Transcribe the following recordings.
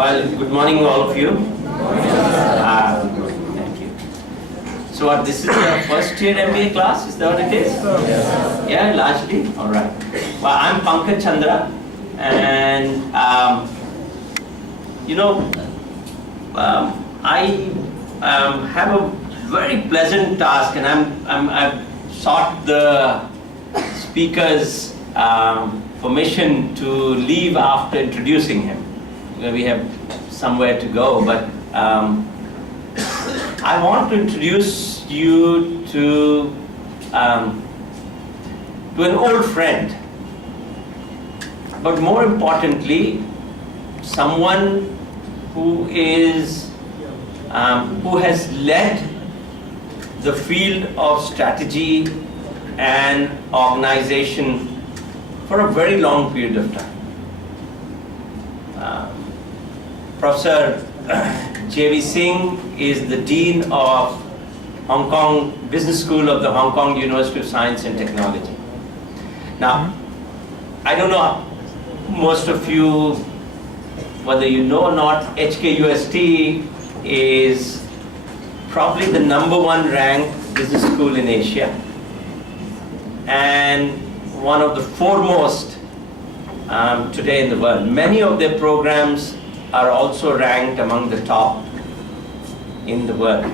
Well, good morning all of you. Thank you. So this is the first year MBA class, is that what it is? Yeah, largely? Alright. Well, I'm Pankaj Chandra and I have a very pleasant task, and I've sought the speaker's permission to leave after introducing him. We have somewhere to go, but I want to introduce you to an old friend, but more importantly, someone who has led the field of strategy and organization for a very long period of time. Professor J.V. Singh is the Dean of Hong Kong Business School of the Hong Kong University of Science and Technology. Now, I don't know most of you, whether you know or not, HKUST is probably the #1 ranked business school in Asia and one of the foremost today in the world. Many of their programs are also ranked among the top in the world.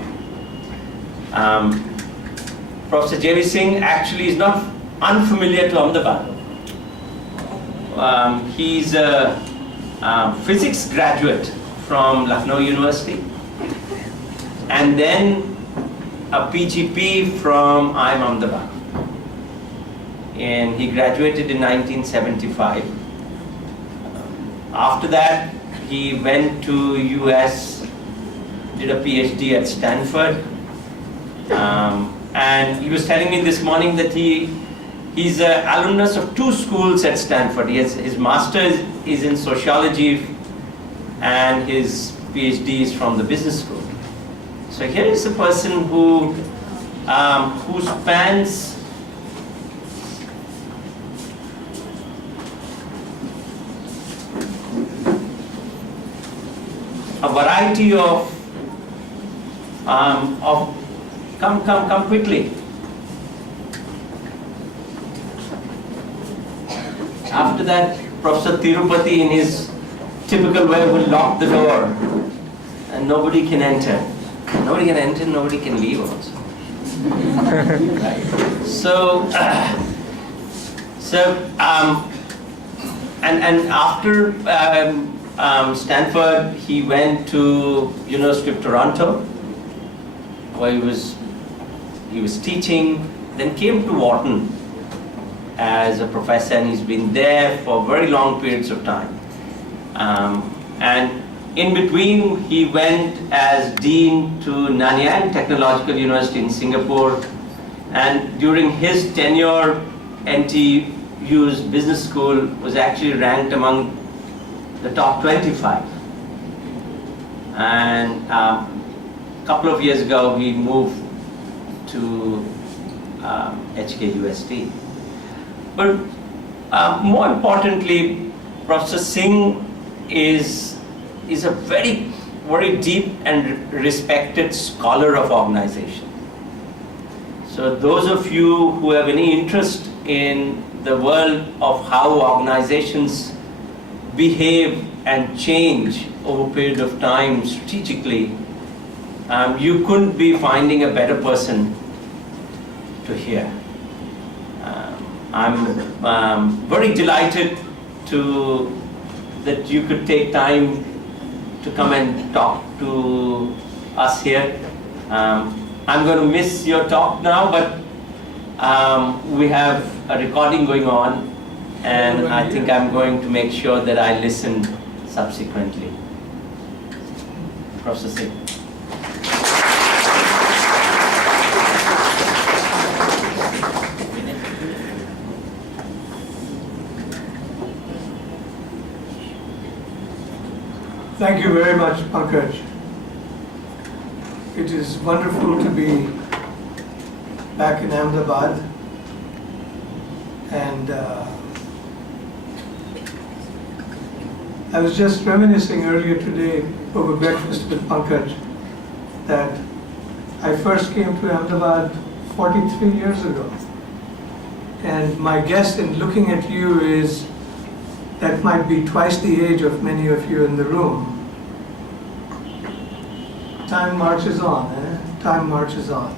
Professor J.V. Singh actually is not unfamiliar to Ahmedabad. He's a physics graduate from Lucknow University and then a PGP from IIM Ahmedabad. And he graduated in 1975. After that, he went to US, did a PhD at Stanford, and he was telling me this morning that he's an alumnus of 2 schools at Stanford. His master's is in sociology and his PhD is from the business school. So here is a person who spans a variety of come quickly. After that, Professor Tirupati, in his typical way, will lock the door and nobody can enter. Nobody can enter, nobody can leave also. Right. And after Stanford, he went to University of Toronto, where he was teaching, then came to Wharton as a professor, and he's been there for very long periods of time. And in between, he went as dean to Nanyang Technological University in Singapore, and during his tenure, NTU's business school was actually ranked among the top 25. And a couple of years ago, he moved to HKUST. But more importantly, Professor Singh is a very, very deep and respected scholar of organization. So those of you who have any interest in the world of how organizations behave and change over a period of time strategically, you couldn't be finding a better person to hear. I'm very delighted that you could take time to come and talk to us here. I'm going to miss your talk now, but we have a recording going on, and I think I'm going to make sure that I listen subsequently. Professor Singh. Thank you very much, Pankaj. It is wonderful to be back in Ahmedabad, and I was just reminiscing earlier today over breakfast with Pankaj that I first came to Ahmedabad 43 years ago. And my guess in looking at you is that might be twice the age of many of you in the room. Time marches on, Time marches on.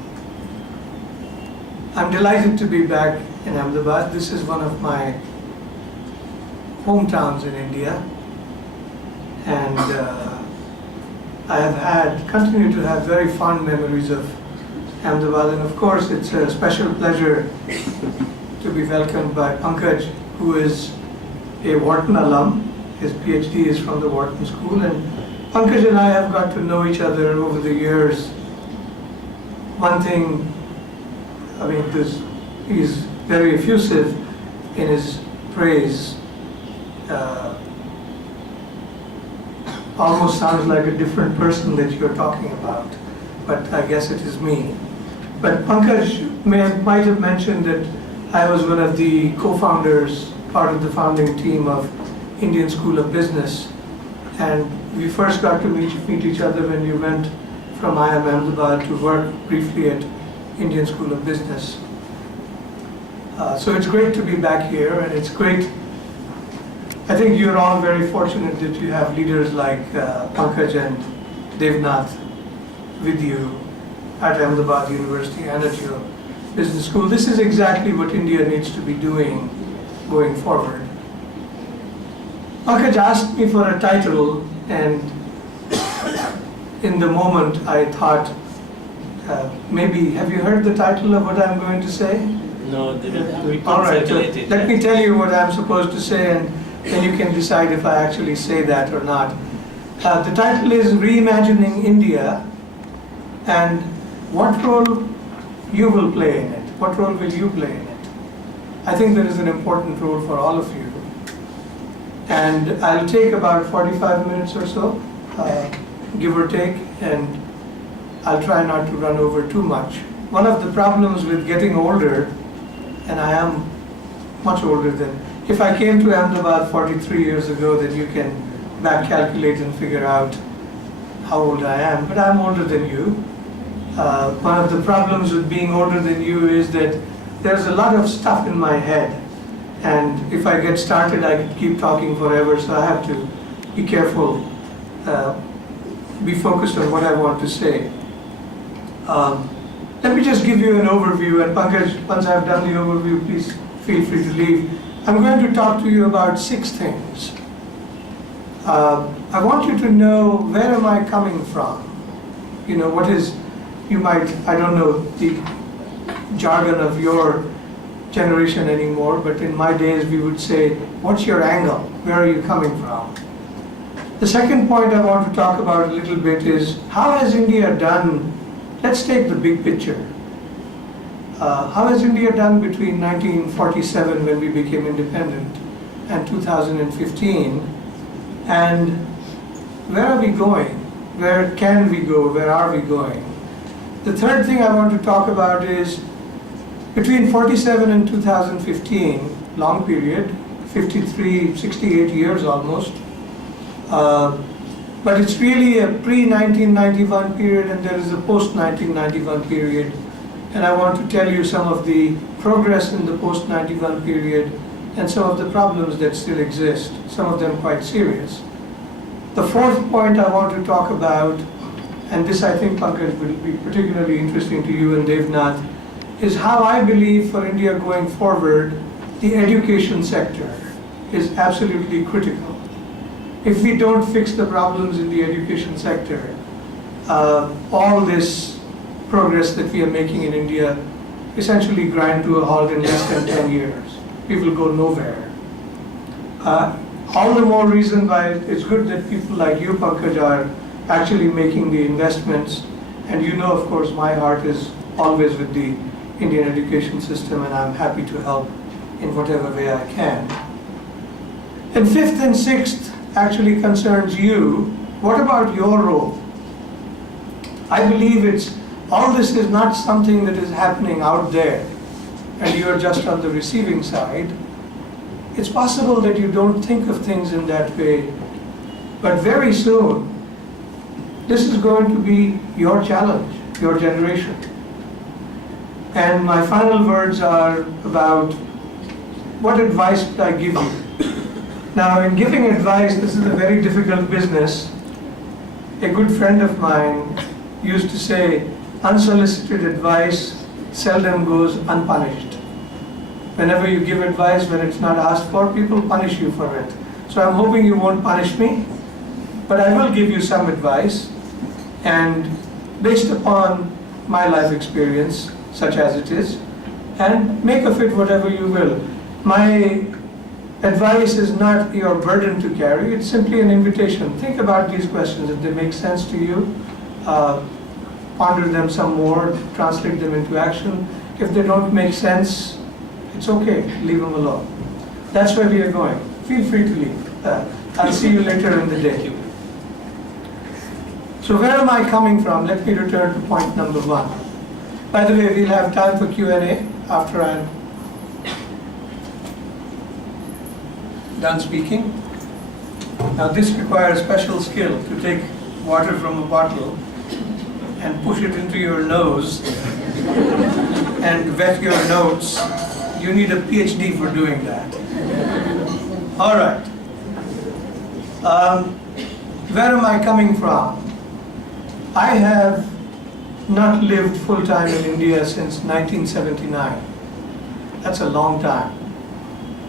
I'm delighted to be back in Ahmedabad. This is one of my hometowns in India. And I have continue to have very fond memories of Ahmedabad. And of course, it's a special pleasure to be welcomed by Pankaj, who is a Wharton alum. His PhD is from the Wharton School. And Pankaj and I have got to know each other over the years. One thing, he's very effusive in his praise. Almost sounds like a different person that you're talking about, but I guess it is me. But Pankaj might have mentioned that I was one of the co-founders, part of the founding team of Indian School of Business. And we first got to meet each other when you went from IIM Ahmedabad to work briefly at Indian School of Business. So it's great to be back here, and it's great. I think you're all very fortunate that you have leaders like Pankaj and Devnath with you at Ahmedabad University and at your business school. This is exactly what India needs to be doing going forward. Pankaj asked me for a title, and in the moment I thought, maybe, have you heard the title of what I'm going to say? No, we All right, so circulate it. let me tell you what I'm supposed to say, and then you can decide if I actually say that or not. The title is Reimagining India, and what role you will play in it. What role will you play in it? I think there is an important role for all of you. And I'll take about 45 minutes or so, give or take, and I'll try not to run over too much. One of the problems with getting older, and I am much older than, if I came to Ahmedabad 43 years ago, then you can back calculate and figure out how old I am, but I'm older than you. One of the problems with being older than you is that there's a lot of stuff in my head, and if I get started, I could keep talking forever, so I have to be careful, be focused on what I want to say. Let me just give you an overview, and Pankaj, once I've done the overview, please feel free to leave. I'm going to talk to you about 6 things. I want you to know, where am I coming from? You know, what is, you might, I don't know the jargon of your generation anymore, but in my days we would say, what's your angle? Where are you coming from? The second point I want to talk about a little bit is, how has India done, let's take the big picture. How has India done between 1947, when we became independent, and 2015? And where are we going? Where can we go? Where are we going? The third thing I want to talk about is, between 47 and 2015, long period, 53, 68 years almost, but it's really a pre-1991 period, and there is a post-1991 period. And I want to tell you some of the progress in the post-91 period and some of the problems that still exist, some of them quite serious. The fourth point I want to talk about, and this I think, Pankaj, will be particularly interesting to you and Devnath, is how I believe for India going forward, the education sector is absolutely critical. If we don't fix the problems in the education sector, all this progress that we are making in India essentially grind to a halt in less than 10 years. We will go nowhere. All the more reason why it's good that people like you, Pankaj, are actually making the investments. And you know, of course, my heart is always with the Indian education system, and I'm happy to help in whatever way I can. And fifth and sixth actually concerns you. What about your role? I believe all this is not something that is happening out there and you're just on the receiving side. It's possible that you don't think of things in that way, But very soon, this is going to be your challenge, your generation. And my final words are about what advice would I give you? Now, in giving advice, this is a very difficult business. A good friend of mine used to say, unsolicited advice seldom goes unpunished. Whenever you give advice when it's not asked for, people punish you for it. So I'm hoping you won't punish me, but I will give you some advice. And based upon my life experience, such as it is, and make of it whatever you will. My advice is not your burden to carry, it's simply an invitation. Think about these questions. If they make sense to you, ponder them some more, translate them into action. If they don't make sense, it's okay, leave them alone. That's where we are going. Feel free to leave. I'll see you later in the day. So where am I coming from? Let me return to point number one. By the way, we'll have time for Q&A after I'm done speaking. Now this requires special skill to take water from a bottle and push it into your nose and wet your notes. You need a PhD for doing that. All right. Where am I coming from? I have not lived full-time in India since 1979. That's a long time.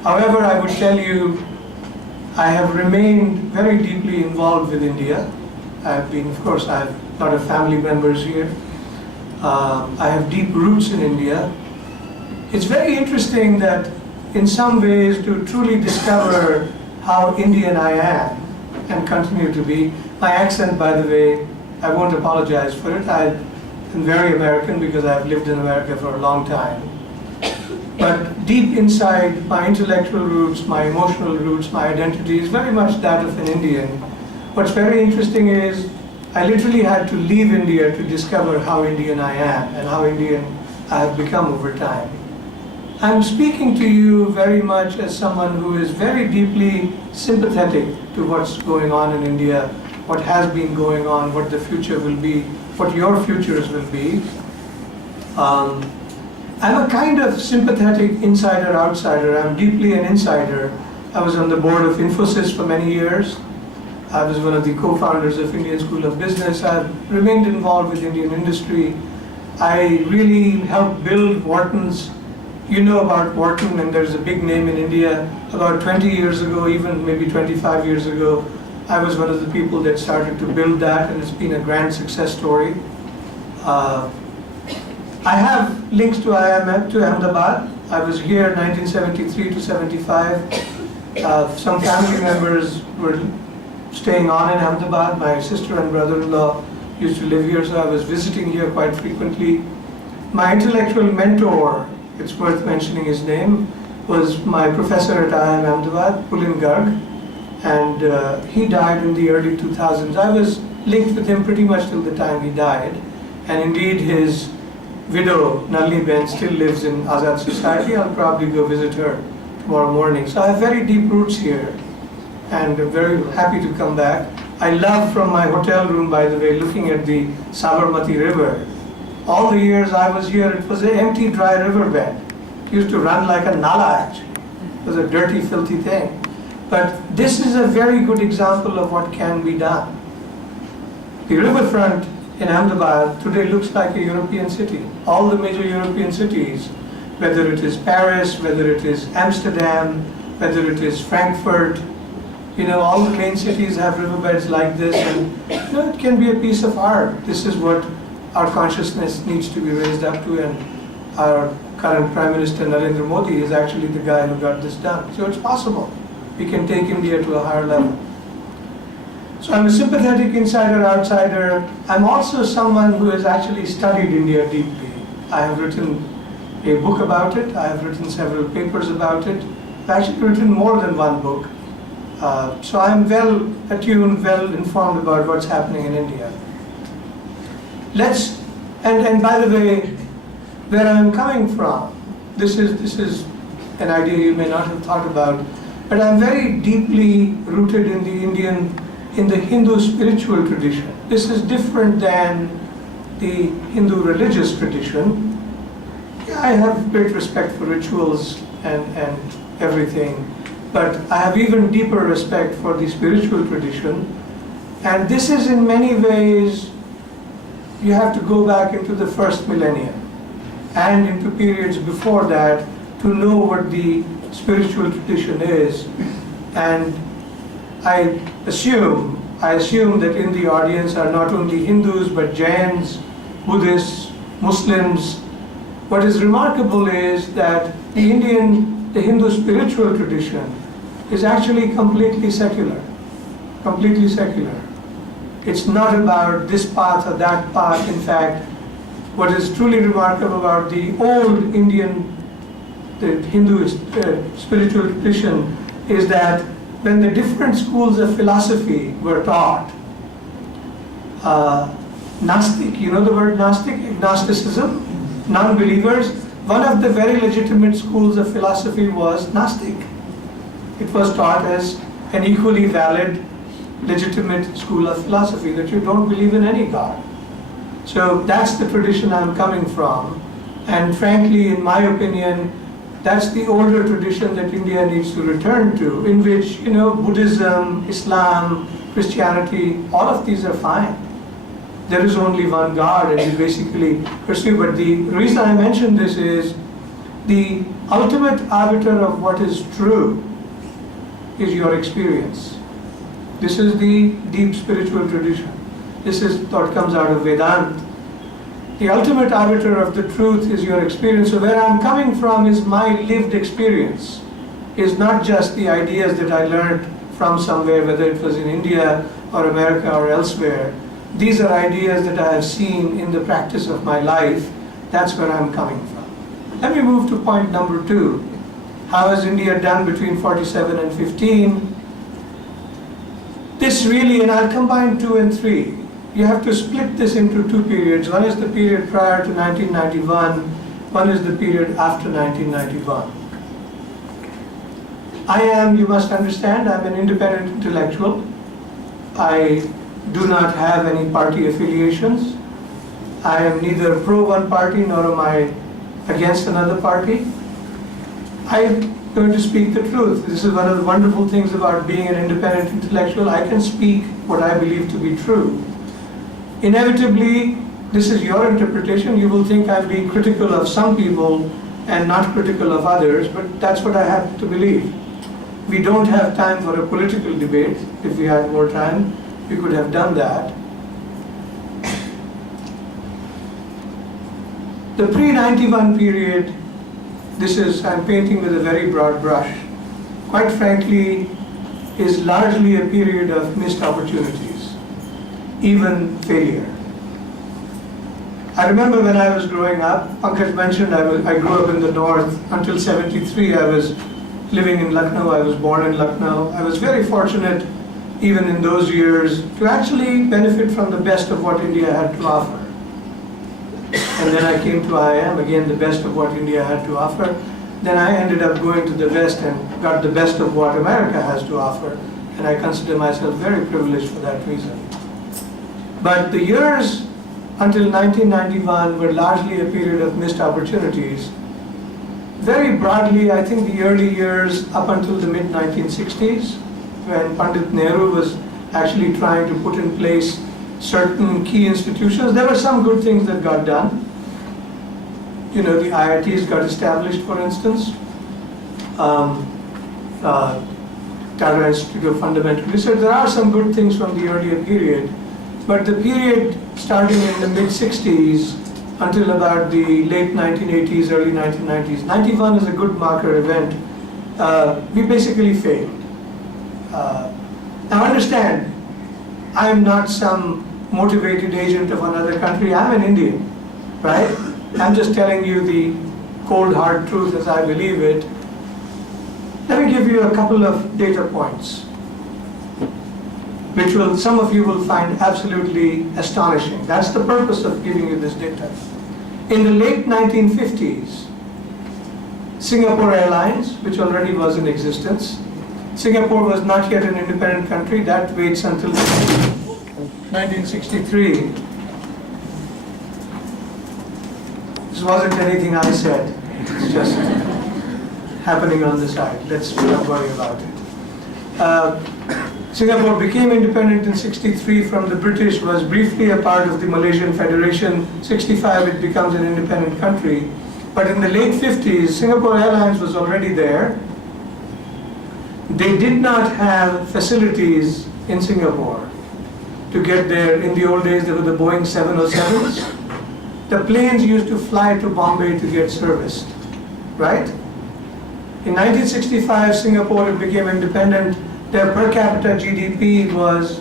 However, I would tell you, I have remained very deeply involved with India. Of course, I have a lot of family members here. I have deep roots in India. It's very interesting that in some ways to truly discover how Indian I am and continue to be. My accent, by the way, I won't apologize for it. I'm very American because I've lived in America for a long time. But deep inside, my intellectual roots, my emotional roots, my identity is very much that of an Indian. What's very interesting is I literally had to leave India to discover how Indian I am and how Indian I have become over time. I'm speaking to you very much as someone who is very deeply sympathetic to what's going on in India, what has been going on, what the future will be, what your futures will be. I'm a kind of sympathetic insider-outsider. I'm deeply an insider. I was on the board of Infosys for many years. I was one of the co-founders of Indian School of Business. I've remained involved with Indian industry. I really helped build Wharton's. You know about Wharton, and there's a big name in India. About 20 years ago, even maybe 25 years ago, I was one of the people that started to build that, and it's been a grand success story. I have links to IIM, to Ahmedabad. I was here 1973 to 75. Some family members were staying on in Ahmedabad. My sister and brother-in-law used to live here, so I was visiting here quite frequently. My intellectual mentor, it's worth mentioning his name, was my professor at IIM Ahmedabad, Pulin Garg, and he died in the early 2000s. I was linked with him pretty much till the time he died, and indeed his widow, Nalini Ben, still lives in Azad Society. I'll probably go visit her tomorrow morning. So I have very deep roots here, and I'm very happy to come back. I love from my hotel room, by the way, looking at the Sabarmati River. All the years I was here, it was an empty, dry riverbed. It used to run like a nala, actually. It was a dirty, filthy thing. But this is a very good example of what can be done. The riverfront in Ahmedabad today looks like a European city. All the major European cities, whether it is Paris, whether it is Amsterdam, whether it is Frankfurt, all the main cities have riverbeds like this, and it can be a piece of art. This is what our consciousness needs to be raised up to, and our current Prime Minister Narendra Mody is actually the guy who got this done. So it's possible. We can take India to a higher level. So I'm a sympathetic insider-outsider. I'm also someone who has actually studied India deeply. I have written a book about it. I have written several papers about it. I've actually written more than one book. So I'm well attuned, well informed about what's happening in India. And by the way, where I'm coming from, this is an idea you may not have thought about, but I'm very deeply rooted in the Indian in the Hindu spiritual tradition. This is different than the Hindu religious tradition. Yeah, I have great respect for rituals and everything, but I have even deeper respect for the spiritual tradition. And this is in many ways, you have to go back into the first millennium and into periods before that to know what the spiritual tradition is. And I assume that in the audience are not only Hindus but Jains, Buddhists, Muslims. What is remarkable is that the Hindu spiritual tradition is actually completely secular. Completely secular. It's not about this path or that path. In fact, what is truly remarkable about the old the Hindu spiritual tradition is that when the different schools of philosophy were taught, Gnostic, you know the word Gnostic, agnosticism, non-believers, one of the very legitimate schools of philosophy was Gnostic. It was taught as an equally valid, legitimate school of philosophy, that you don't believe in any God. So that's the tradition I'm coming from. And frankly, in my opinion, that's the older tradition that India needs to return to, in which, Buddhism, Islam, Christianity, all of these are fine. There is only one God and you basically pursue. But the reason I mention this is the ultimate arbiter of what is true is your experience. This is the deep spiritual tradition. This is what comes out of Vedanta. The ultimate arbiter of the truth is your experience. So where I'm coming from is my lived experience. It's not just the ideas that I learned from somewhere, whether it was in India or America or elsewhere. These are ideas that I have seen in the practice of my life. That's where I'm coming from. Let me move to point number 2. How has India done between 47 and 15? This really, and I'll combine 2 and 3. You have to split this into 2 periods. One is the period prior to 1991. One is the period after 1991. You must understand, I'm an independent intellectual. I do not have any party affiliations. I am neither pro one party nor am I against another party. I'm going to speak the truth. This is one of the wonderful things about being an independent intellectual. I can speak what I believe to be true. Inevitably, this is your interpretation. You will think I'm being critical of some people and not critical of others, but that's what I have to believe. We don't have time for a political debate. If we had more time, we could have done that. The pre-91 period, I'm painting with a very broad brush, quite frankly, is largely a period of missed opportunities, even failure. I remember when I was growing up, Pankaj mentioned I grew up in the north. Until 73, I was living in Lucknow. I was born in Lucknow. I was very fortunate, even in those years, to actually benefit from the best of what India had to offer. And then I came to IIM, again, the best of what India had to offer. Then I ended up going to the West and got the best of what America has to offer. And I consider myself very privileged for that reason. But the years until 1991 were largely a period of missed opportunities. Very broadly, I think the early years up until the mid-1960s, when Pandit Nehru was actually trying to put in place certain key institutions, there were some good things that got done. The IITs got established, for instance. Tata Institute of Fundamental Research. There are some good things from the earlier period, but the period starting in the mid-60s until about the late 1980s, early 1990s, 91 is a good marker event. We basically failed. Now understand, I am not some motivated agent of another country. I'm an Indian, right? I'm just telling you the cold hard truth as I believe it. Let me give you a couple of data points, which some of you will find absolutely astonishing. That's the purpose of giving you this data. In the late 1950s, Singapore Airlines, which already was in existence, Singapore was not yet an independent country. That waits until 1963. This wasn't anything I said. It's just happening on the side. Let's not worry about it. Singapore became independent in 63 from the British, was briefly a part of the Malaysian Federation. 65 it becomes an independent country. But in the late 50s, Singapore Airlines was already there. They did not have facilities in Singapore to get there. In the old days, there were the Boeing 707s. The planes used to fly to Bombay to get serviced, right? In 1965, Singapore became independent. Their per capita GDP was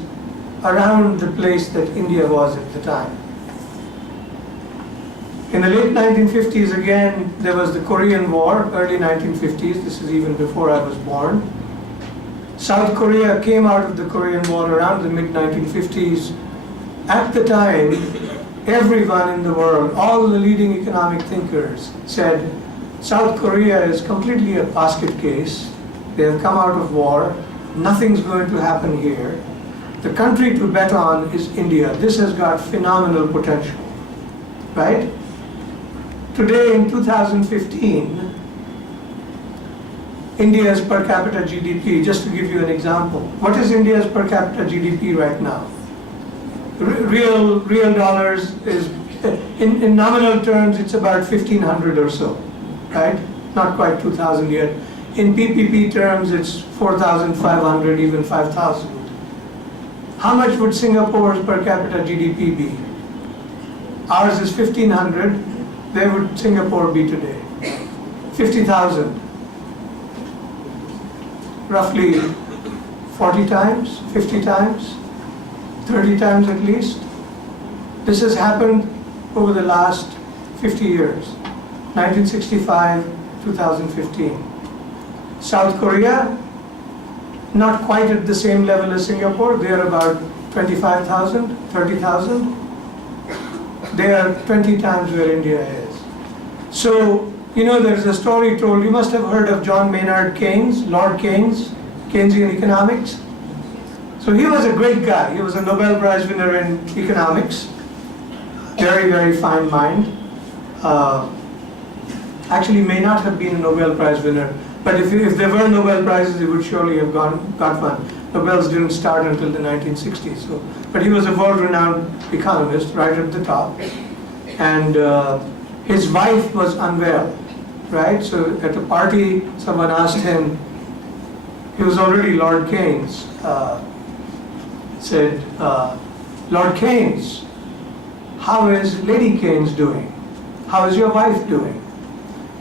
around the place that India was at the time. In the late 1950s, again, there was the Korean War, early 1950s. This is even before I was born. South Korea came out of the Korean War around the mid-1950s. At the time, everyone in the world, all the leading economic thinkers said, South Korea is completely a basket case. They have come out of war. Nothing's going to happen here. The country to bet on is India. This has got phenomenal potential, right? Today in 2015, India's per capita GDP, just to give you an example, what is India's per capita GDP right now? Real dollars is, in nominal terms, it's about 1,500 or so, right? Not quite 2,000 yet. In PPP terms, it's 4,500, even 5,000. How much would Singapore's per capita GDP be? Ours is 1,500. Where would Singapore be today? 50,000. Roughly 40 times, 50 times, 30 times at least. This has happened over the last 50 years, 1965, 2015. South Korea, not quite at the same level as Singapore. They are about 25,000, 30,000. They are 20 times where India is. So, you know, there's a story told, you must have heard of John Maynard Keynes, Lord Keynes, Keynesian economics. So he was a great guy. He was a Nobel Prize winner in economics. Very, very fine mind. Actually may not have been a Nobel Prize winner, but if there were Nobel Prizes, he would surely have got one. Nobels didn't start until the 1960s. So, but he was a world-renowned economist, right at the top. And his wife was unwell, right? So at a party, someone asked him, he was already Lord Keynes, said, Lord Keynes, how is Lady Keynes doing? How is your wife doing?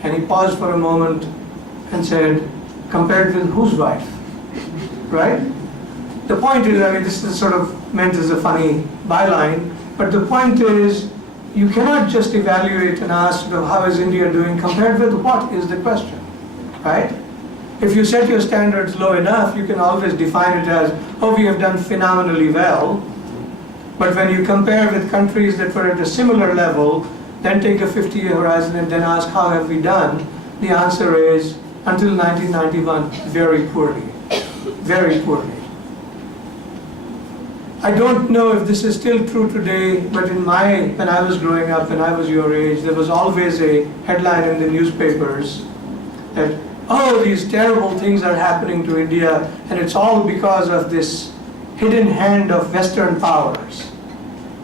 And he paused for a moment and said, compared with whose wife? Right? The point is, I mean, this is sort of meant as a funny byline, but the point is, you cannot just evaluate and ask, how is India doing compared with what is the question, right? If you set your standards low enough, you can always define it as, oh, we have done phenomenally well. But when you compare with countries that were at a similar level, then take a 50-year horizon and then ask, how have we done? The answer is, until 1991, very poorly, very poorly. I don't know if this is still true today, but when I was growing up, when I was your age, there was always a headline in the newspapers that, oh, these terrible things are happening to India, and it's all because of this hidden hand of Western powers.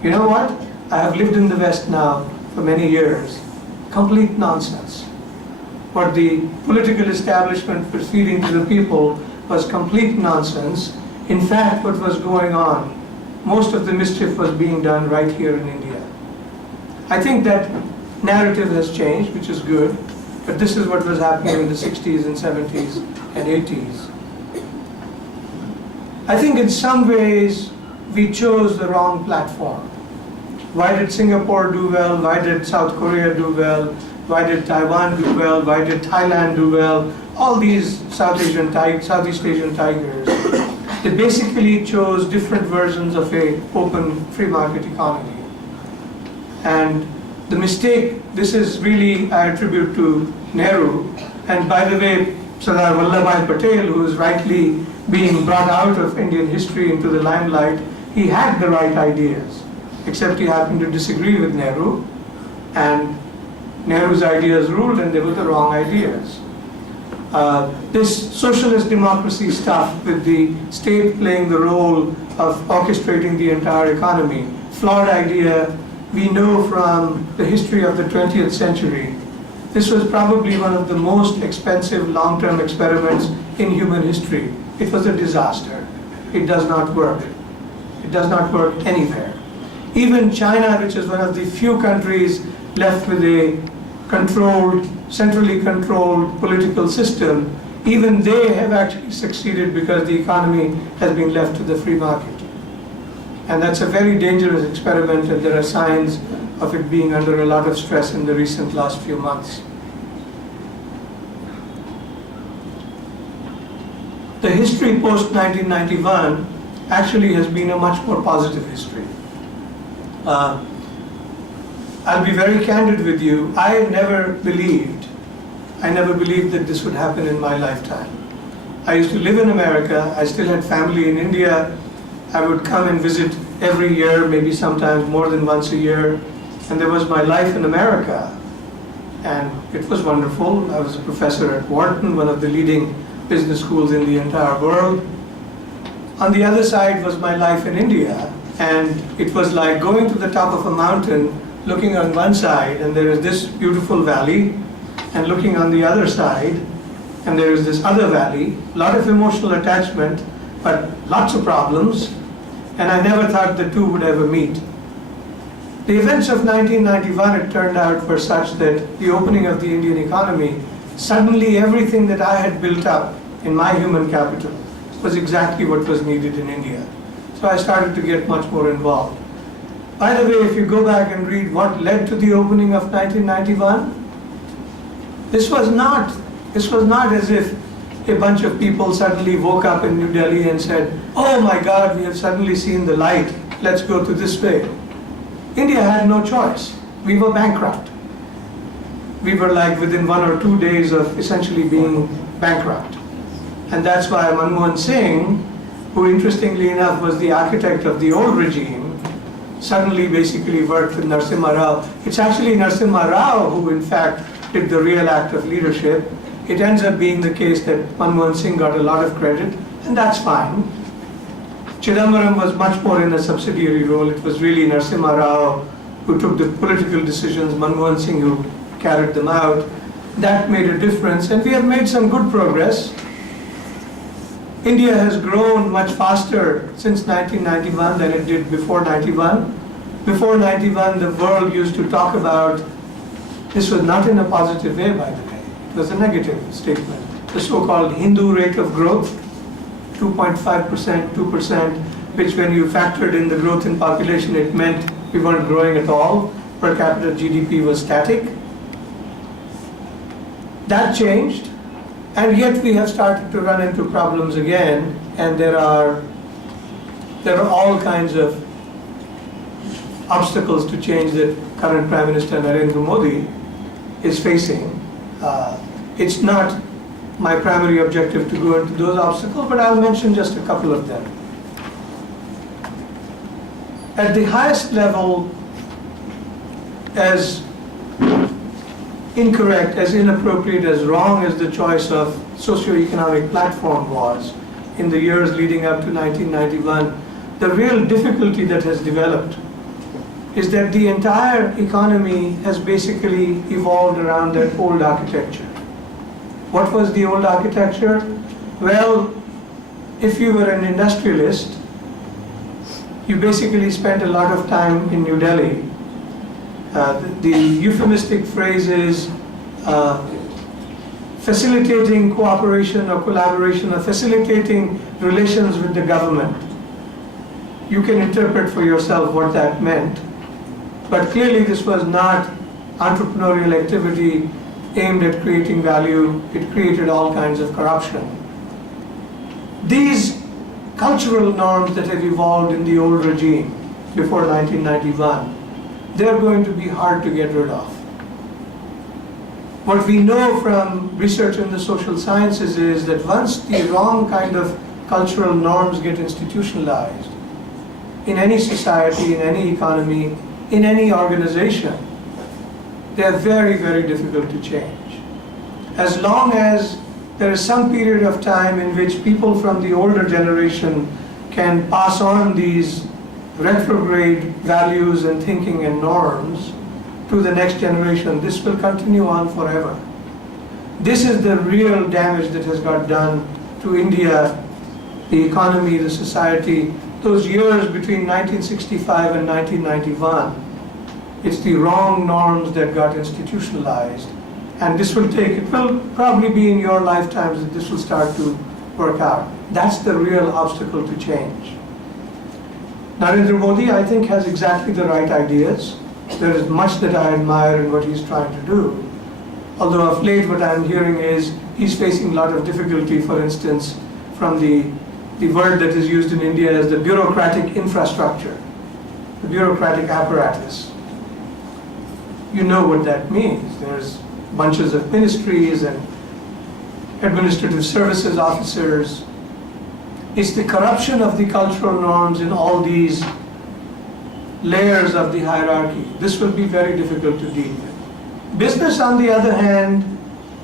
You know what? I have lived in the West now for many years. Complete nonsense. What the political establishment was feeding to the people was complete nonsense. In fact, what was going on, most of the mischief was being done right here in India. I think that narrative has changed, which is good, but this is what was happening in the 60s and 70s and 80s. I think in some ways we chose the wrong platform. Why did Singapore do well? Why did South Korea do well? Why did Taiwan do well? Why did Thailand do well? All these Southeast Asian tigers, they basically chose different versions of a open free market economy. And the mistake, this is really, I attribute to Nehru. And by the way, Sardar Vallabhbhai Patel, who is rightly being brought out of Indian history into the limelight, he had the right ideas, except he happened to disagree with Nehru, and Nehru's ideas ruled and they were the wrong ideas. This socialist democracy stuff with the state playing the role of orchestrating the entire economy, flawed idea. We know from the history of the 20th century, this was probably one of the most expensive long-term experiments in human history. It was a disaster. It does not work. It does not work anywhere. Even China, which is one of the few countries left with a controlled, centrally controlled political system, even they have actually succeeded because the economy has been left to the free market. And that's a very dangerous experiment, and there are signs of it being under a lot of stress in the recent last few months. The history post-1991 actually has been a much more positive history. I'll be very candid with you. I never believed that this would happen in my lifetime. I used to live in America. I still had family in India. I would come and visit every year, maybe sometimes more than once a year. And there was my life in America. And it was wonderful. I was a professor at Wharton, one of the leading business schools in the entire world. On the other side was my life in India. And it was like going to the top of a mountain, looking on one side, and there is this beautiful valley, and looking on the other side, and there is this other valley, a lot of emotional attachment, but lots of problems, and I never thought the two would ever meet. The events of 1991, it turned out, were such that the opening of the Indian economy, suddenly everything that I had built up in my human capital was exactly what was needed in India. So I started to get much more involved. By the way, if you go back and read what led to the opening of 1991, this was not as if a bunch of people suddenly woke up in New Delhi and said, oh my God, we have suddenly seen the light, let's go to this way. India had no choice. We were bankrupt. We were like within 1 or 2 days of essentially being bankrupt. And that's why Manmohan Singh, who interestingly enough was the architect of the old regime, suddenly basically worked with Narasimha Rao. It's actually Narasimha Rao who in fact did the real act of leadership. It ends up being the case that Manmohan Singh got a lot of credit, and that's fine. Chidambaram was much more in a subsidiary role. It was really Narasimha Rao who took the political decisions, Manmohan Singh who carried them out. That made a difference, and we have made some good progress. India has grown much faster since 1991 than it did before 91. Before 91, the world used to talk about, this was not in a positive way, by the way, it was a negative statement, the so-called Hindu rate of growth, 2.5%, 2%, which when you factored in the growth in population, it meant we weren't growing at all. Per capita GDP was static. That changed. And yet we have started to run into problems again, and there are all kinds of obstacles to change that current Prime Minister Narendra Mody is facing. It's not my primary objective to go into those obstacles, but I'll mention just a couple of them. At the highest level, as incorrect, as inappropriate, as wrong as the choice of socio-economic platform was in the years leading up to 1991, the real difficulty that has developed is that the entire economy has basically evolved around that old architecture. What was the old architecture? Well, if you were an industrialist, you basically spent a lot of time in New Delhi. The euphemistic phrase is facilitating cooperation or collaboration or facilitating relations with the government. You can interpret for yourself what that meant, but clearly this was not entrepreneurial activity aimed at creating value. It created all kinds of corruption. These cultural norms that have evolved in the old regime before 1991, they're going to be hard to get rid of. What we know from research in the social sciences is that once the wrong kind of cultural norms get institutionalized in any society, in any economy, in any organization, they are very, very difficult to change. As long as there is some period of time in which people from the older generation can pass on these retrograde values and thinking and norms to the next generation, this will continue on forever. This is the real damage that has got done to India, the economy, the society, those years between 1965 and 1991. It's the wrong norms that got institutionalized. And this will take, it will probably be in your lifetimes that this will start to work out. That's the real obstacle to change. Narendra Modi, I think, has exactly the right ideas. There is much that I admire in what he's trying to do. Although of late what I'm hearing is he's facing a lot of difficulty, for instance, from the word that is used in India as the bureaucratic infrastructure, the bureaucratic apparatus. You know what that means. There's bunches of ministries and administrative services officers. It's the corruption of the cultural norms in all these layers of the hierarchy. This will be very difficult to deal with. Business, on the other hand,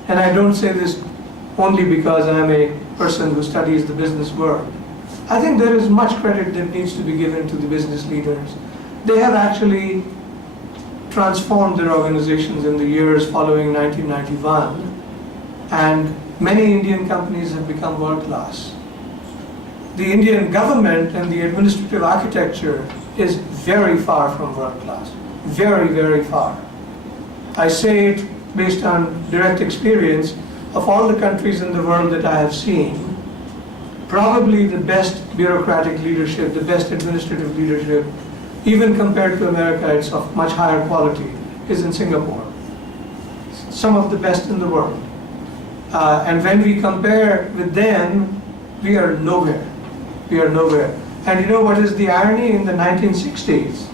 and I don't say this only because I'm a person who studies the business world, I think there is much credit that needs to be given to the business leaders. They have actually transformed their organizations in the years following 1991, and many Indian companies have become world-class. The Indian government and the administrative architecture is very far from world-class, very, very far. I say it based on direct experience. Of all the countries in the world that I have seen, probably the best bureaucratic leadership, the best administrative leadership, even compared to America, it's of much higher quality, is in Singapore. Some of the best in the world. And when we compare with them, we are nowhere. We are nowhere. And you know what is the irony? In the 1960s,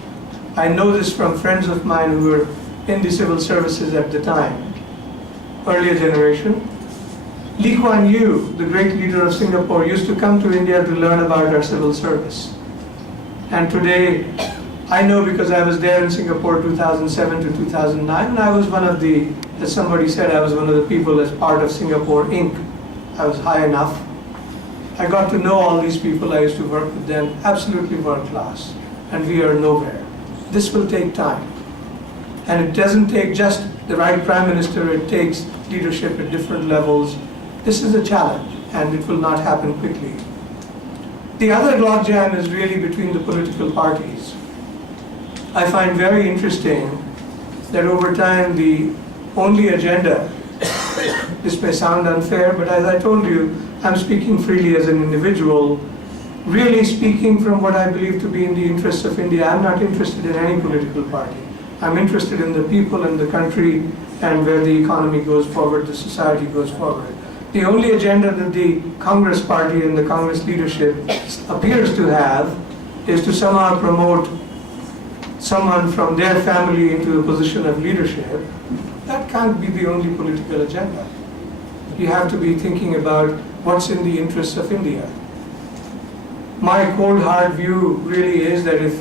I know this from friends of mine who were in the civil services at the time, earlier generation. Lee Kuan Yew, the great leader of Singapore, used to come to India to learn about our civil service. And today, I know because I was there in Singapore 2007 to 2009, and I was one of the, as somebody said, I was one of the people as part of Singapore Inc. I was high enough. I got to know all these people, I used to work with them, absolutely world class, and we are nowhere. This will take time. And it doesn't take just the right prime minister, it takes leadership at different levels. This is a challenge, and it will not happen quickly. The other logjam is really between the political parties. I find very interesting that over time the only agenda, this may sound unfair, but as I told you, I'm speaking freely as an individual, really speaking from what I believe to be in the interests of India. I'm not interested in any political party. I'm interested in the people and the country and where the economy goes forward, the society goes forward. The only agenda that the Congress party and the Congress leadership appears to have is to somehow promote someone from their family into a position of leadership. That can't be the only political agenda. You have to be thinking about what's in the interests of India. My cold hard view really is that if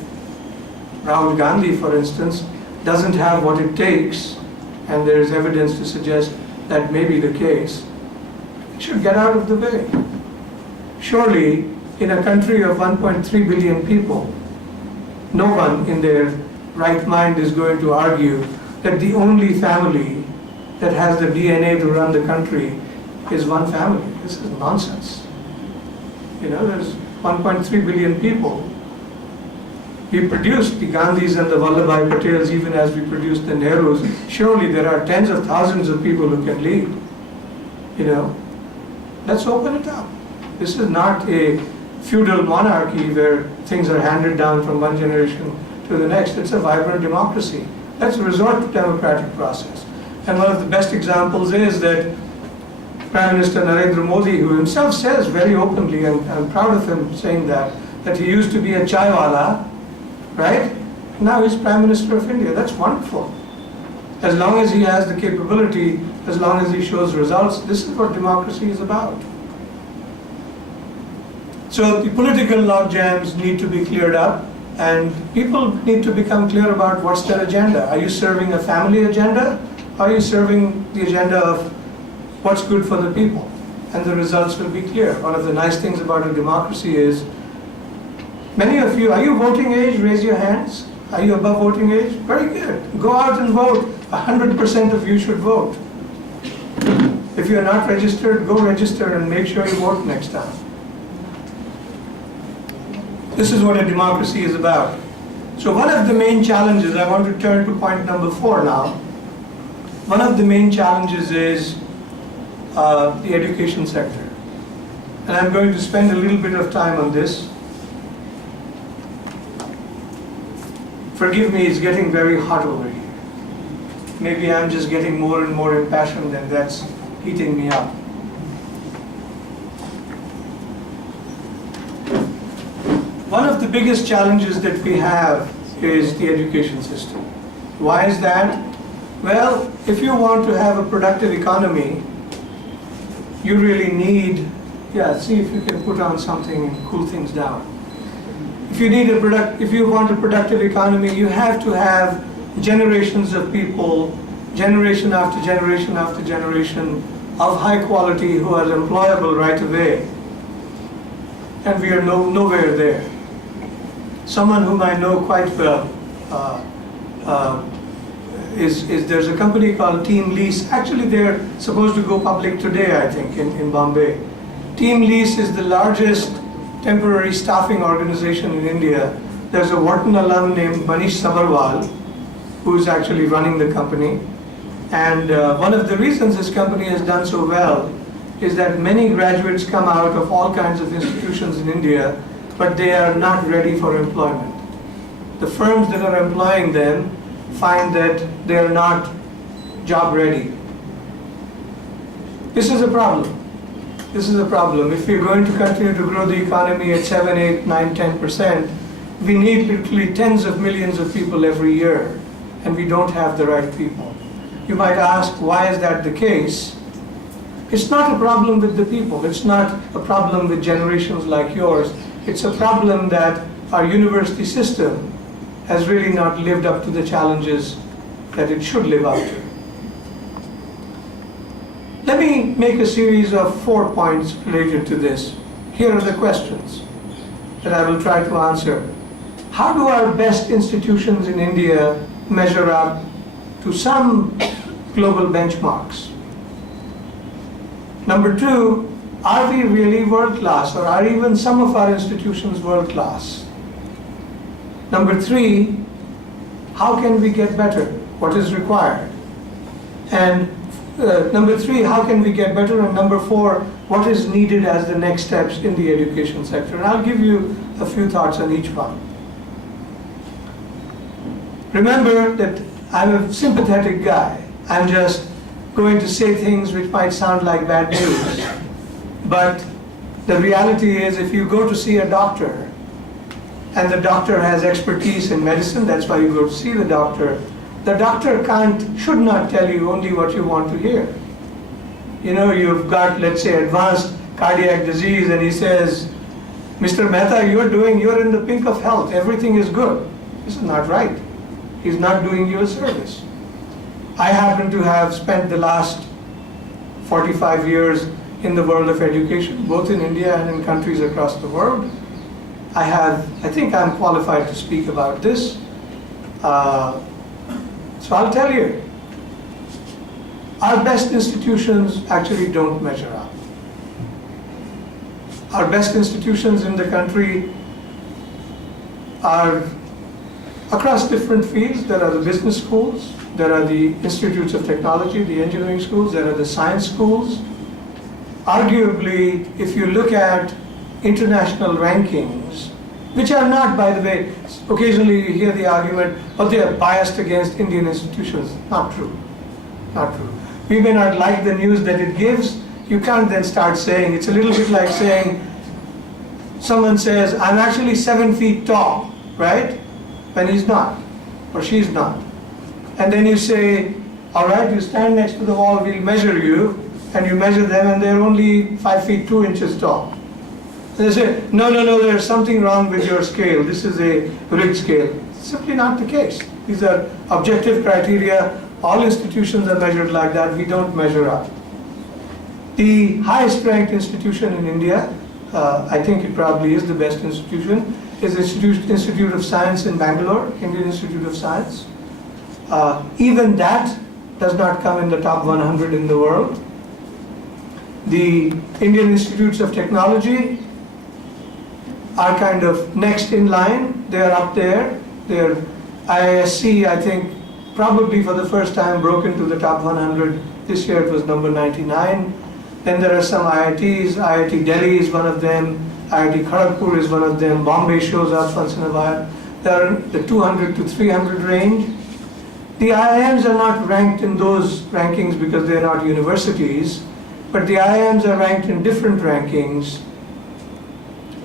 Rahul Gandhi, for instance, doesn't have what it takes, and there is evidence to suggest that may be the case, he should get out of the way. Surely, in a country of 1.3 billion people, no one in their right mind is going to argue that the only family that has the DNA to run the country is one family. This is nonsense. You know, there's 1.3 billion people. We produced the Gandhis and the Vallabhbhai Patels even as we produced the Nehrus. Surely there are tens of thousands of people who can lead. You know, let's open it up. This is not a feudal monarchy where things are handed down from one generation to the next. It's a vibrant democracy. Let's resort to democratic process. And one of the best examples is that Prime Minister Narendra Modi, who himself says very openly, and I'm proud of him saying that he used to be a chaiwala, right? Now he's Prime Minister of India. That's wonderful. As long as he has the capability, as long as he shows results, this is what democracy is about. So the political logjams need to be cleared up, and people need to become clear about what's their agenda. Are you serving a family agenda? Or are you serving the agenda of what's good for the people? And the results will be clear. One of the nice things about a democracy is, many of you, are you voting age? Raise your hands. Are you above voting age? Very good. Go out and vote. 100% of you should vote. If you're not registered, go register and make sure you vote next time. This is what a democracy is about. So one of the main challenges, I want to turn to point number 4 now. One of the main challenges is the education sector. And I'm going to spend a little bit of time on this. Forgive me, it's getting very hot over here. Maybe I'm just getting more and more impassioned, and that's heating me up. One of the biggest challenges that we have is the education system. Why is that? Well, if you want to have a productive economy, you really need, see if you can put on something and cool things down. If you want a productive economy, you have to have generations of people, generation after generation after generation, of high quality who are employable right away. And we are nowhere there. Someone whom I know quite well there's a company called Team Lease. Actually, they're supposed to go public today, I think, in Bombay. Team Lease is the largest temporary staffing organization in India. There's a Wharton alum named Manish Sabarwal, who's actually running the company. And one of the reasons this company has done so well is that many graduates come out of all kinds of institutions in India, but they are not ready for employment. The firms that are employing them find that they are not job ready. This is a problem. This is a problem. If we're going to continue to grow the economy at 7, 8, 9, 10%, we need literally tens of millions of people every year, and we don't have the right people. You might ask, why is that the case? It's not a problem with the people. It's not a problem with generations like yours. It's a problem that our university system has really not lived up to the challenges that it should live up to. Let me make a series of 4 points related to this. Here are the questions that I will try to answer. How do our best institutions in India measure up to some global benchmarks? Number 2, are we really world class, or are even some of our institutions world class? Number 3, how can we get better? What is required? And number 3, how can we get better? And number 4, what is needed as the next steps in the education sector? And I'll give you a few thoughts on each one. Remember that I'm a sympathetic guy. I'm just going to say things which might sound like bad news. But the reality is, if you go to see a doctor, and the doctor has expertise in medicine, that's why you go to see the doctor should not tell you only what you want to hear. You know, you've got, let's say, advanced cardiac disease, and he says, Mr. Mehta, you're in the pink of health, everything is good. This is not right. He's not doing you a service. I happen to have spent the last 45 years in the world of education, both in India and in countries across the world. I think I'm qualified to speak about this. So I'll tell you, our best institutions actually don't measure up. Our best institutions in the country are across different fields. There are the business schools, there are the institutes of technology, the engineering schools, there are the science schools. Arguably, if you look at international rankings, which are not, by the way, occasionally you hear the argument, but they are biased against Indian institutions. Not true. Not true. We may not like the news that it gives. You can't then start saying, it's a little bit like saying, someone says, I'm actually 7 feet tall, right? When he's not, or she's not. And then you say, All right, you stand next to the wall, we'll measure you, and you measure them, and they're only 5 feet 2 inches tall. They say, no, there's something wrong with your scale. This is a rigged scale. It's simply not the case. These are objective criteria. All institutions are measured like that. We don't measure up. The highest ranked institution in India, I think it probably is the best institution, is Institute of Science in Bangalore, Indian Institute of Science. Even that does not come in the top 100 in the world. The Indian Institutes of Technology are kind of next in line. They are up there. Their IISc, I think, probably for the first time broke into the top 100. This year it was number 99. Then there are some IITs. IIT Delhi is one of them. IIT Kharagpur is one of them. Bombay shows up once in a while. They are in the 200 to 300 range. The IIMs are not ranked in those rankings because they are not universities, but the IIMs are ranked in different rankings.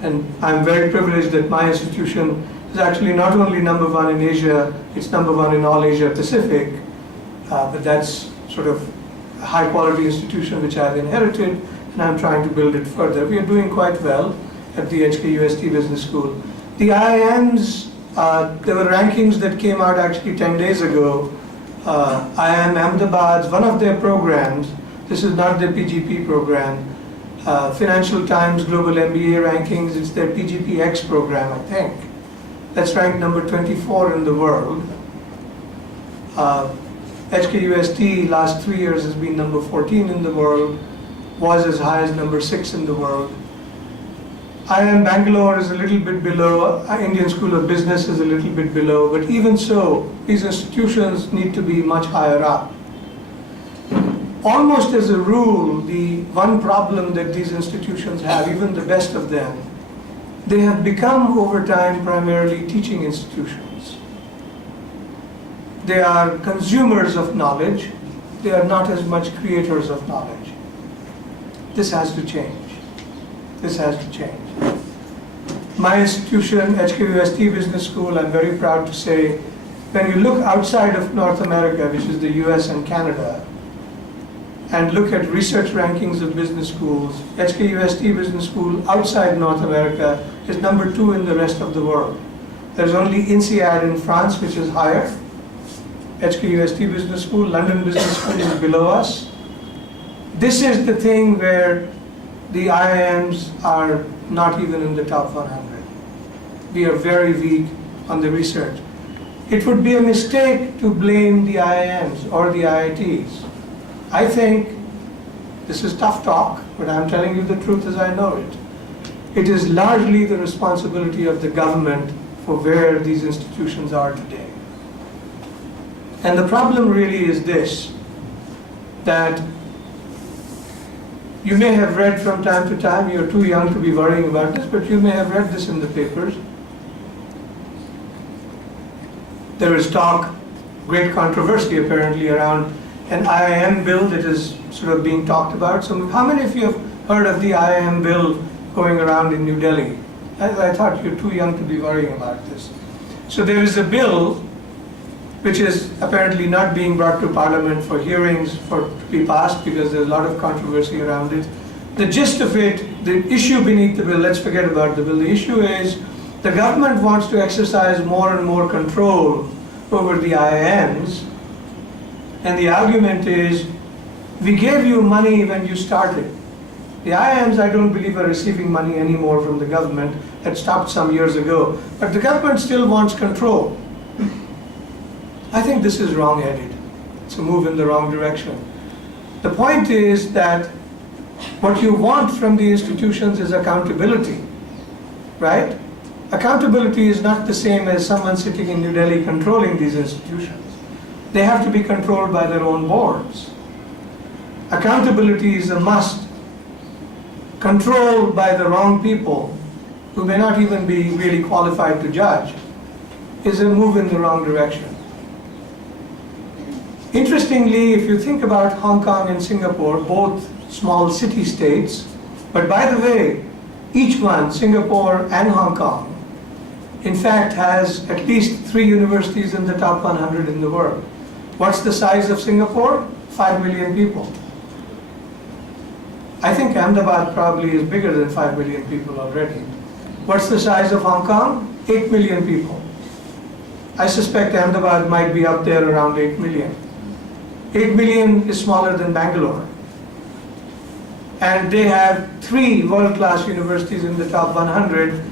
And I'm very privileged that my institution is actually not only number 1 in Asia, it's number 1 in all Asia Pacific, but that's sort of a high quality institution which I've inherited, and I'm trying to build it further. We are doing quite well at the HKUST Business School. The IIMs, there were rankings that came out actually 10 days ago. IIM Ahmedabad's, one of their programs, this is not their PGP program, Financial Times Global MBA rankings, it's their PGPX program, I think. That's ranked number 24 in the world. HKUST last 3 years has been number 14 in the world, was as high as number 6 in the world. IIM Bangalore is a little bit below, Indian School of Business is a little bit below, but even so, these institutions need to be much higher up. Almost as a rule, the one problem that these institutions have, even the best of them, they have become over time primarily teaching institutions. They are consumers of knowledge, they are not as much creators of knowledge. This has to change. This has to change. My institution, HKUST Business School, I'm very proud to say, when you look outside of North America, which is the US and Canada, and look at research rankings of business schools, HKUST Business School outside North America is number 2 in the rest of the world. There's only INSEAD in France, which is higher. HKUST Business School, London Business School is below us. This is the thing where the IIMs are not even in the top 100. We are very weak on the research. It would be a mistake to blame the IIMs or the IITs. I think, this is tough talk, but I'm telling you the truth as I know it. It is largely the responsibility of the government for where these institutions are today. And the problem really is this, that you may have read from time to time, you're too young to be worrying about this, but you may have read this in the papers. There is talk, great controversy apparently around an IIM bill that is sort of being talked about. So how many of you have heard of the IIM bill going around in New Delhi? I thought you're too young to be worrying about this. So there is a bill which is apparently not being brought to Parliament for hearings to be passed because there's a lot of controversy around it. The gist of it, the issue beneath the bill, let's forget about the bill. The issue is the government wants to exercise more and more control over the IIMs. And the argument is, we gave you money when you started. The IIMs, I don't believe, are receiving money anymore from the government. That stopped some years ago. But the government still wants control. I think this is wrong-headed. It's a move in the wrong direction. The point is that what you want from the institutions is accountability, right? Accountability is not the same as someone sitting in New Delhi controlling these institutions. They have to be controlled by their own boards. Accountability is a must. Control by the wrong people, who may not even be really qualified to judge, is a move in the wrong direction. Interestingly, if you think about Hong Kong and Singapore, both small city-states, but by the way, each one, Singapore and Hong Kong, in fact has at least 3 universities in the top 100 in the world. What's the size of Singapore? 5 million people. I think Ahmedabad probably is bigger than 5 million people already. What's the size of Hong Kong? 8 million people. I suspect Ahmedabad might be up there around 8 million. 8 million is smaller than Bangalore. And they have 3 world-class universities in the top 100.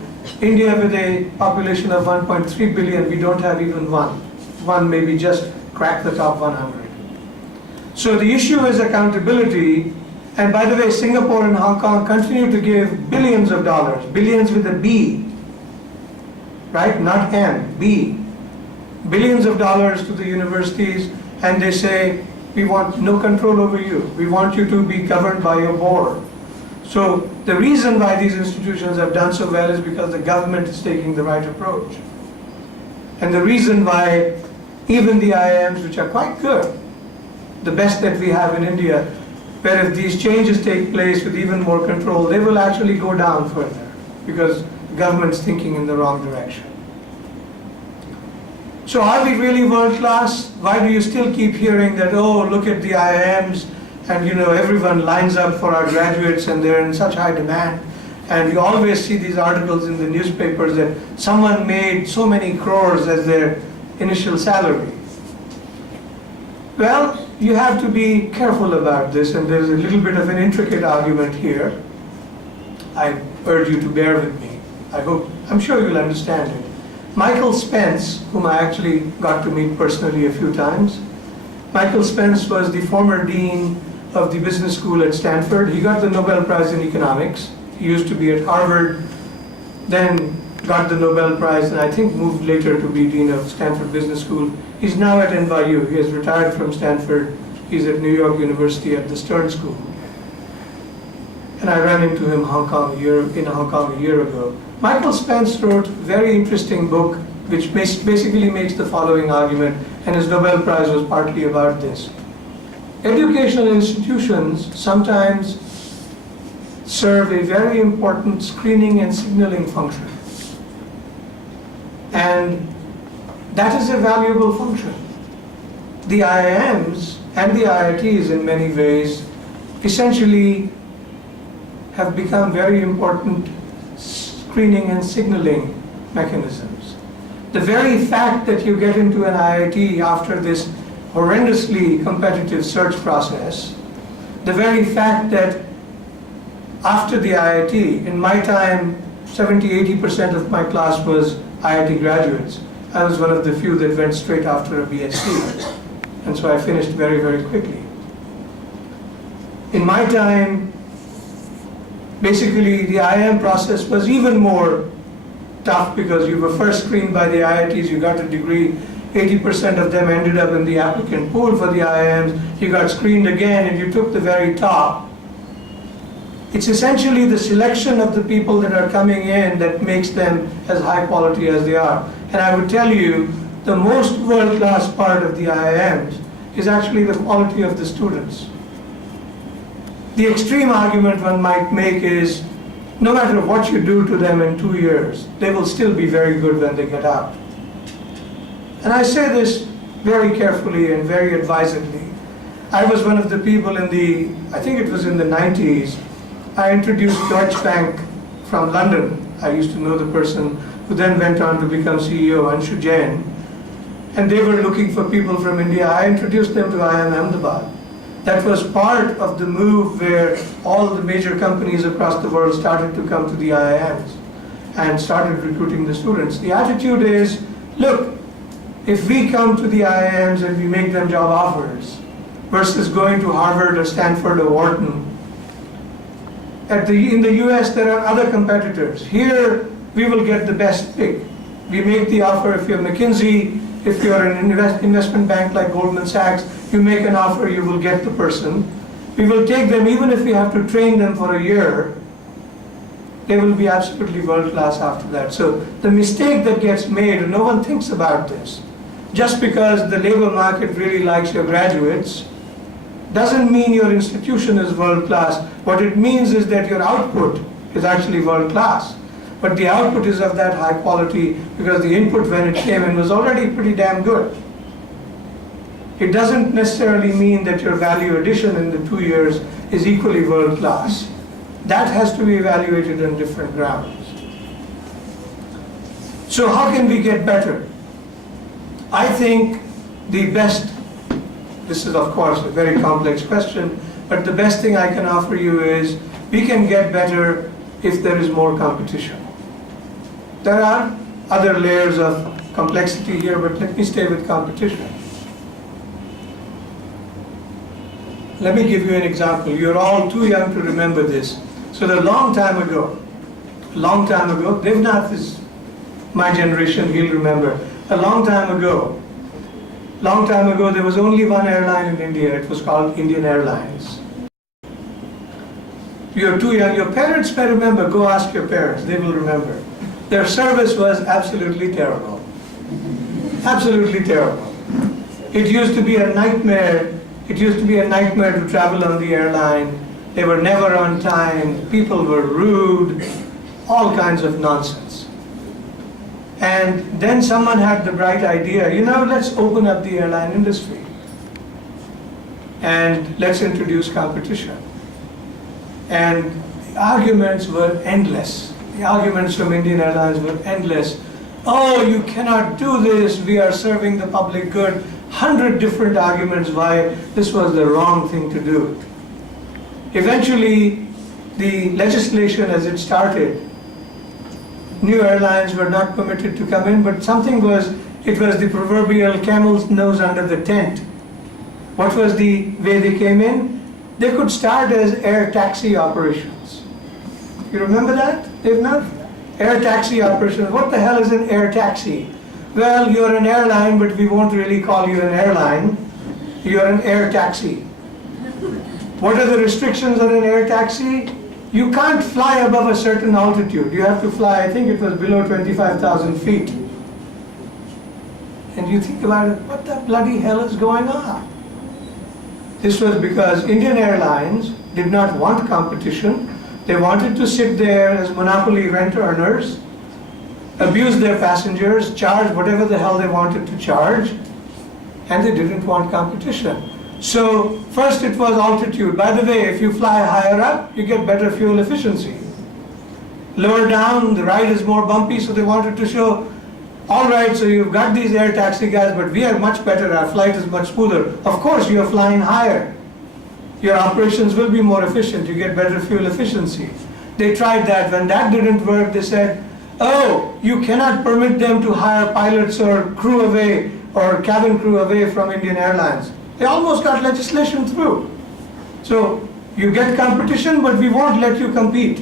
India, with a population of 1.3 billion, we don't have even one. One maybe just crack the top 100. So the issue is accountability. And by the way, Singapore and Hong Kong continue to give billions of dollars, billions with a B, right? Not M, B. Billions of dollars to the universities, and they say, we want no control over you. We want you to be governed by your board. So the reason why these institutions have done so well is because the government is taking the right approach. And the reason why even the IIMs, which are quite good, the best that we have in India, where if these changes take place with even more control, they will actually go down further because the government's thinking in the wrong direction. So are we really world class? Why do you still keep hearing that, oh, look at the IIMs, and everyone lines up for our graduates and they're in such high demand? And you always see these articles in the newspapers that someone made so many crores as their initial salary. Well, you have to be careful about this, and there's a little bit of an intricate argument here. I urge you to bear with me. I'm sure you'll understand it. Michael Spence, whom I actually got to meet personally a few times, Michael Spence was the former dean of the business school at Stanford. He got the Nobel Prize in economics. He used to be at Harvard, then got the Nobel Prize, and I think moved later to be dean of Stanford Business School. He's now at NYU. He has retired from Stanford. He's at New York University at the Stern School. And I ran into him in Hong Kong a year ago. Michael Spence wrote a very interesting book which basically makes the following argument, and his Nobel Prize was partly about this. Educational institutions sometimes serve a very important screening and signaling function. And that is a valuable function. The IIMs and the IITs in many ways essentially have become very important screening and signaling mechanisms. The very fact that you get into an IIT after this horrendously competitive search process, the very fact that after the IIT, in my time, 70–80% of my class was IIT graduates. I was one of the few that went straight after a BSc, and so I finished very, very quickly. In my time, basically the IIM process was even more tough because you were first screened by the IITs, you got a degree, 80% of them ended up in the applicant pool for the IIMs, you got screened again and you took the very top. It's essentially the selection of the people that are coming in that makes them as high quality as they are. And I would tell you, the most world-class part of the IIMs is actually the quality of the students. The extreme argument one might make is, no matter what you do to them in 2 years, they will still be very good when they get out. And I say this very carefully and very advisedly. I was one of the people I think it was in the 90s, I introduced Deutsche Bank from London. I used to know the person who then went on to become CEO, Anshu Jain. And they were looking for people from India. I introduced them to IIM Ahmedabad. That was part of the move where all the major companies across the world started to come to the IIMs and started recruiting the students. The attitude is, look, if we come to the IIMs and we make them job offers versus going to Harvard or Stanford or Wharton, in the US there are other competitors. Here we will get the best pick. We make the offer. If you're McKinsey, if you're an investment bank like Goldman Sachs, you make an offer, you will get the person. We will take them even if we have to train them for a year. They will be absolutely world class after that. So the mistake that gets made, and no one thinks about this, just because the labor market really likes your graduates, doesn't mean your institution is world class. What it means is that your output is actually world class. But the output is of that high quality because the input when it came in was already pretty damn good. it doesn't necessarily mean that your value addition in the 2 years is equally world class. That has to be evaluated on different grounds. So how can we get better? I think the best, this is of course a very complex question, but the best thing I can offer you is we can get better if there is more competition. There are other layers of complexity here, but let me stay with competition. Let me give you an example. You're all too young to remember this. So a long time ago, Devnath is my generation, he'll remember. A long time ago, there was only one airline in India. It was called Indian Airlines. You're too young. Your parents may remember. Go ask your parents. They will remember. Their service was absolutely terrible. Absolutely terrible. It used to be a nightmare. It used to be a nightmare to travel on the airline. They were never on time. People were rude. All kinds of nonsense. And then someone had the bright idea, let's open up the airline industry and let's introduce competition. And the arguments were endless. The arguments from Indian Airlines were endless. Oh, you cannot do this. We are serving the public good. 100 different arguments why this was the wrong thing to do. Eventually, the legislation as it started, new airlines were not permitted to come in, but it was the proverbial camel's nose under the tent. What was the way they came in? They could start as air taxi operations. You remember that? If not, air taxi operations. What the hell is an air taxi? Well, you're an airline, but we won't really call you an airline. You're an air taxi. What are the restrictions on an air taxi? You can't fly above a certain altitude. You have to fly, I think it was below 25,000 feet. And you think about it, what the bloody hell is going on? This was because Indian Airlines did not want competition. They wanted to sit there as monopoly rent earners, abuse their passengers, charge whatever the hell they wanted to charge, and they didn't want competition. So first it was altitude. By the way, if you fly higher up, you get better fuel efficiency. Lower down, the ride is more bumpy, so they wanted to show, all right, so you've got these air taxi guys, but we are much better, our flight is much smoother. Of course, you're flying higher. Your operations will be more efficient, you get better fuel efficiency. They tried that. When that didn't work, they said, oh, you cannot permit them to hire pilots or crew away or cabin crew away from Indian Airlines. They almost got legislation through. So you get competition, but we won't let you compete.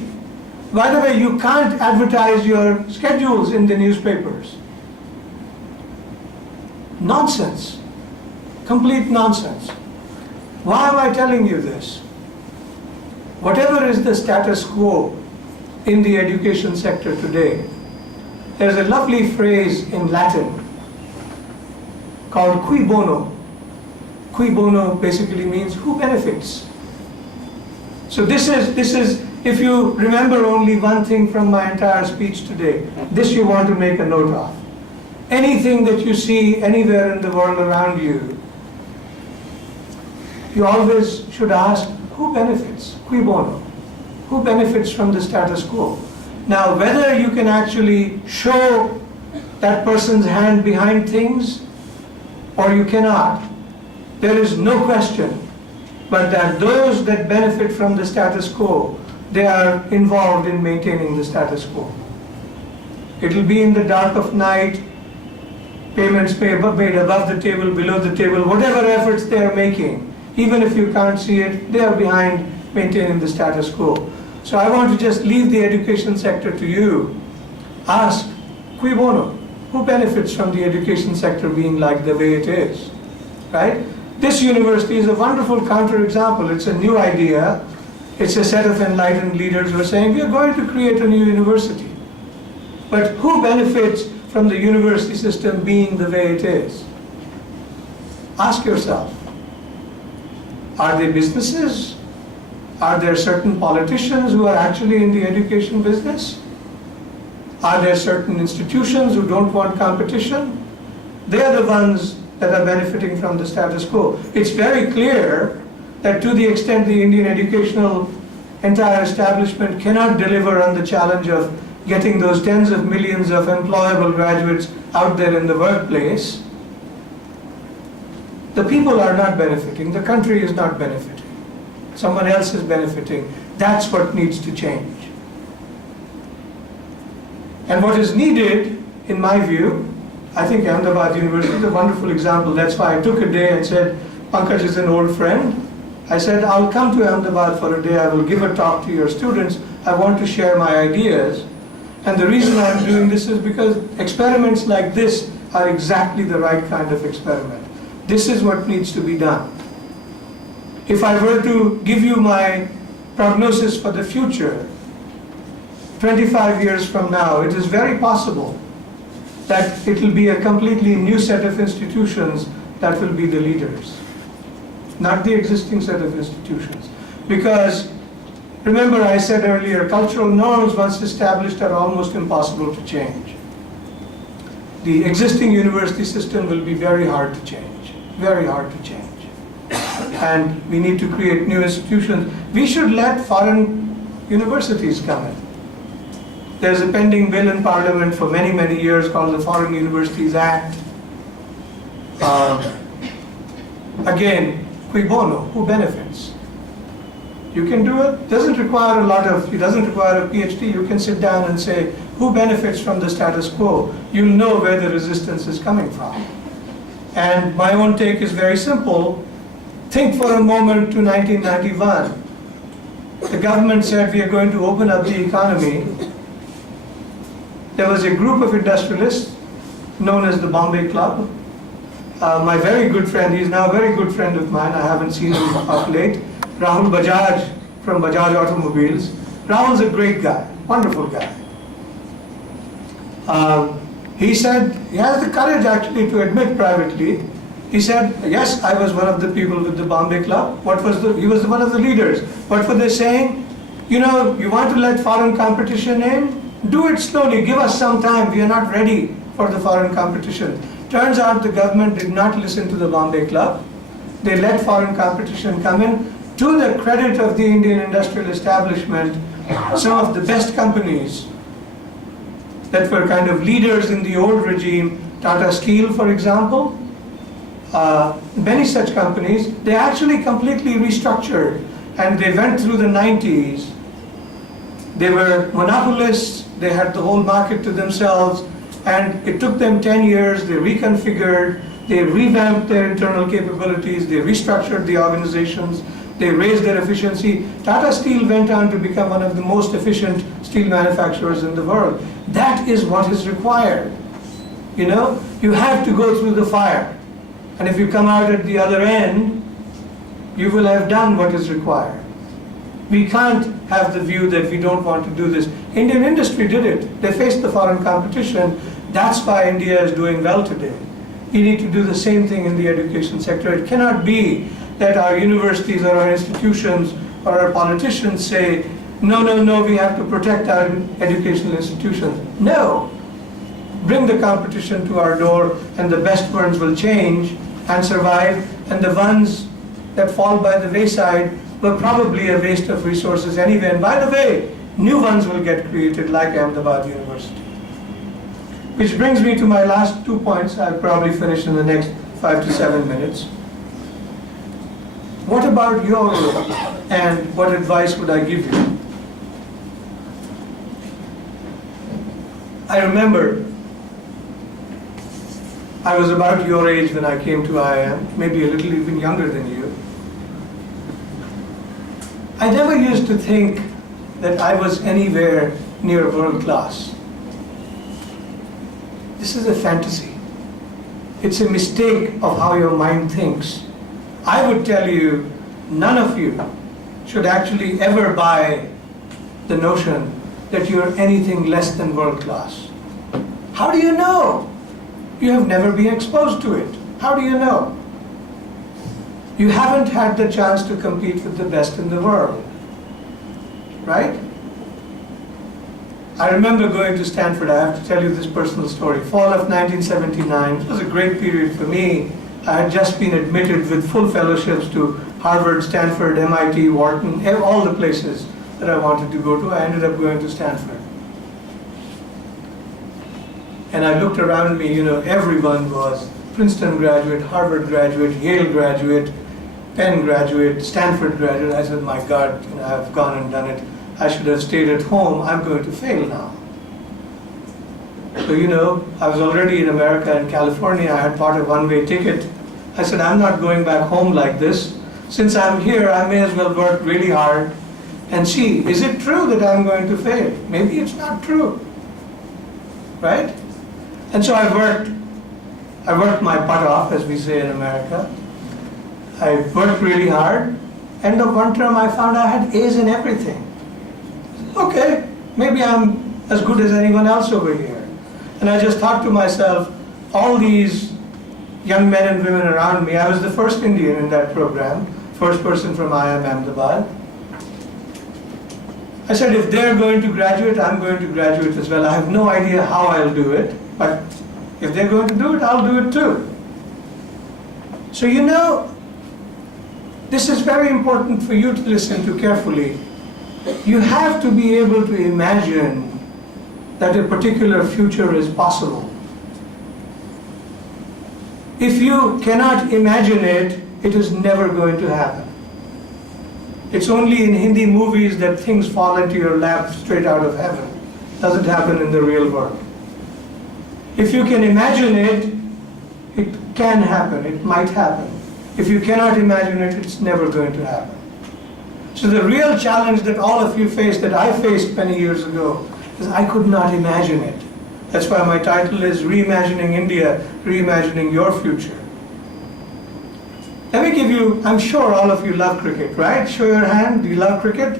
By the way, you can't advertise your schedules in the newspapers. Nonsense. Complete nonsense. Why am I telling you this? Whatever is the status quo in the education sector today, there's a lovely phrase in Latin called cui bono. Cui bono basically means who benefits. So this is, if you remember only one thing from my entire speech today, this you want to make a note of. Anything that you see anywhere in the world around you, you always should ask, who benefits? Cui bono. Who benefits from the status quo? Now, whether you can actually show that person's hand behind things or you cannot, there is no question but that those that benefit from the status quo, they are involved in maintaining the status quo. It will be in the dark of night, payments made above the table, below the table, whatever efforts they are making, even if you can't see it, they are behind maintaining the status quo. So I want to just leave the education sector to you. Ask, cui bono? Who benefits from the education sector being like the way it is, right? This university is a wonderful counterexample. It's a new idea. It's a set of enlightened leaders who are saying, we are going to create a new university. But who benefits from the university system being the way it is? Ask yourself, are they businesses? Are there certain politicians who are actually in the education business? Are there certain institutions who don't want competition? They are the ones that are benefiting from the status quo. It's very clear that to the extent the Indian educational entire establishment cannot deliver on the challenge of getting those tens of millions of employable graduates out there in the workplace, the people are not benefiting, the country is not benefiting, someone else is benefiting. That's what needs to change. And what is needed, in my view, I think Ahmedabad University is a wonderful example. That's why I took a day and said, Pankaj is an old friend. I said, I'll come to Ahmedabad for a day, I will give a talk to your students, I want to share my ideas. And the reason I'm doing this is because experiments like this are exactly the right kind of experiment. This is what needs to be done. If I were to give you my prognosis for the future, 25 years from now, it is very possible that it will be a completely new set of institutions that will be the leaders, not the existing set of institutions. Because remember I said earlier, cultural norms once established are almost impossible to change. The existing university system will be very hard to change, very hard to change. And we need to create new institutions. We should let foreign universities come in. There's a pending bill in Parliament for many, many years called the Foreign Universities Act. Again, cui bono, who benefits? You can do it, doesn't require a lot of, it doesn't require a PhD, you can sit down and say, who benefits from the status quo? You'll know where the resistance is coming from. And my own take is very simple. Think for a moment to 1991. The government said we are going to open up the economy. There was a group of industrialists known as the Bombay Club. My very good friend, he's now a very good friend of mine, I haven't seen him of late, Rahul Bajaj from Bajaj Automobiles. Rahul's a great guy, wonderful guy. He said, he has the courage actually to admit privately, he said, yes, I was one of the people with the Bombay Club. He was one of the leaders. What were they saying? You know, you want to let foreign competition in? Do it slowly, give us some time, we are not ready for the foreign competition. Turns out the government did not listen to the Bombay Club. They let foreign competition come in. To the credit of the Indian industrial establishment, some of the best companies that were kind of leaders in the old regime, Tata Steel for example, many such companies, they actually completely restructured and they went through the 90s. They were monopolists, they had the whole market to themselves, and it took them 10 years, they reconfigured, they revamped their internal capabilities, they restructured the organizations, they raised their efficiency. Tata Steel went on to become one of the most efficient steel manufacturers in the world. That is what is required. You know, you have to go through the fire. And if you come out at the other end, you will have done what is required. We can't have the view that we don't want to do this. Indian industry did it. They faced the foreign competition. That's why India is doing well today. You need to do the same thing in the education sector. It cannot be that our universities or our institutions or our politicians say, no, no, no, we have to protect our educational institutions. No. Bring the competition to our door and the best ones will change and survive, and the ones that fall by the wayside were probably a waste of resources anyway. And by the way, new ones will get created like Ahmedabad University. Which brings me to my last 2 points. I'll probably finish in the next 5 to 7 minutes. What about your role and what advice would I give you? I remember I was about your age when I came to IIM, maybe a little even younger than you. I never used to think that I was anywhere near world class. This is a fantasy. It's a mistake of how your mind thinks. I would tell you, none of you should actually ever buy the notion that you're anything less than world class. How do you know? You have never been exposed to it. How do you know? You haven't had the chance to compete with the best in the world, right? I remember going to Stanford. I have to tell you this personal story. Fall of 1979. It was a great period for me. I had just been admitted with full fellowships to Harvard, Stanford, MIT, Wharton, all the places that I wanted to go to. I ended up going to Stanford. And I looked around me, everyone was Princeton graduate, Harvard graduate, Yale graduate, Penn graduate, Stanford graduate. I said, my God, I've gone and done it. I should have stayed at home. I'm going to fail now. So, I was already in America and California. I had bought a one-way ticket. I said, I'm not going back home like this. Since I'm here, I may as well work really hard and see, is it true that I'm going to fail? Maybe it's not true, right? And so I worked my butt off, as we say in America. I worked really hard. End of one term, I found I had A's in everything. Okay, maybe I'm as good as anyone else over here. And I just thought to myself, all these young men and women around me, I was the first Indian in that program, first person from IIM Ahmedabad. I said, if they're going to graduate, I'm going to graduate as well. I have no idea how I'll do it, but if they're going to do it, I'll do it too. So this is very important for you to listen to carefully. You have to be able to imagine that a particular future is possible. If you cannot imagine it, it is never going to happen. It's only in Hindi movies that things fall into your lap straight out of heaven. Doesn't happen in the real world. If you can imagine it, it can happen, it might happen. If you cannot imagine it, it's never going to happen. So the real challenge that all of you face, that I faced many years ago, is I could not imagine it. That's why my title is Reimagining India, Reimagining Your Future. Let me give you, I'm sure all of you love cricket, right? Show your hand, do you love cricket?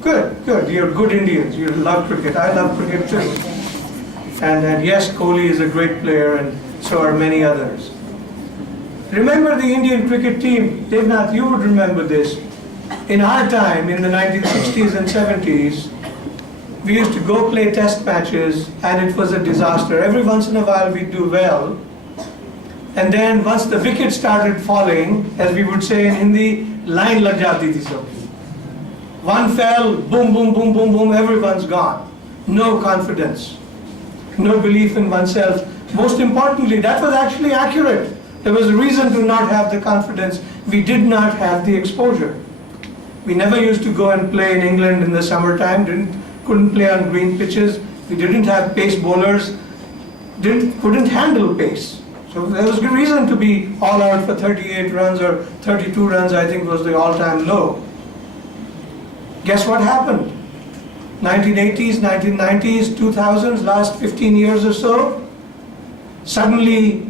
Good, good, you're good Indians, you love cricket. I love cricket too. And yes, Kohli is a great player and so are many others. Remember the Indian cricket team, Devnath, you would remember this. In our time, in the 1960s and 70s, we used to go play test matches and it was a disaster. Every once in a while we'd do well. And then once the wicket started falling, as we would say in Hindi, line lag jati thi sabki. One fell, boom, boom, boom, boom, boom, everyone's gone. No confidence, no belief in oneself. Most importantly, that was actually accurate. There was a reason to not have the confidence. We did not have the exposure. We never used to go and play in England in the summertime, couldn't play on green pitches. We didn't have pace bowlers, couldn't handle pace. So there was good reason to be all out for 38 runs or 32 runs, I think was the all-time low. Guess what happened? 1980s, 1990s, 2000s, last 15 years or so, suddenly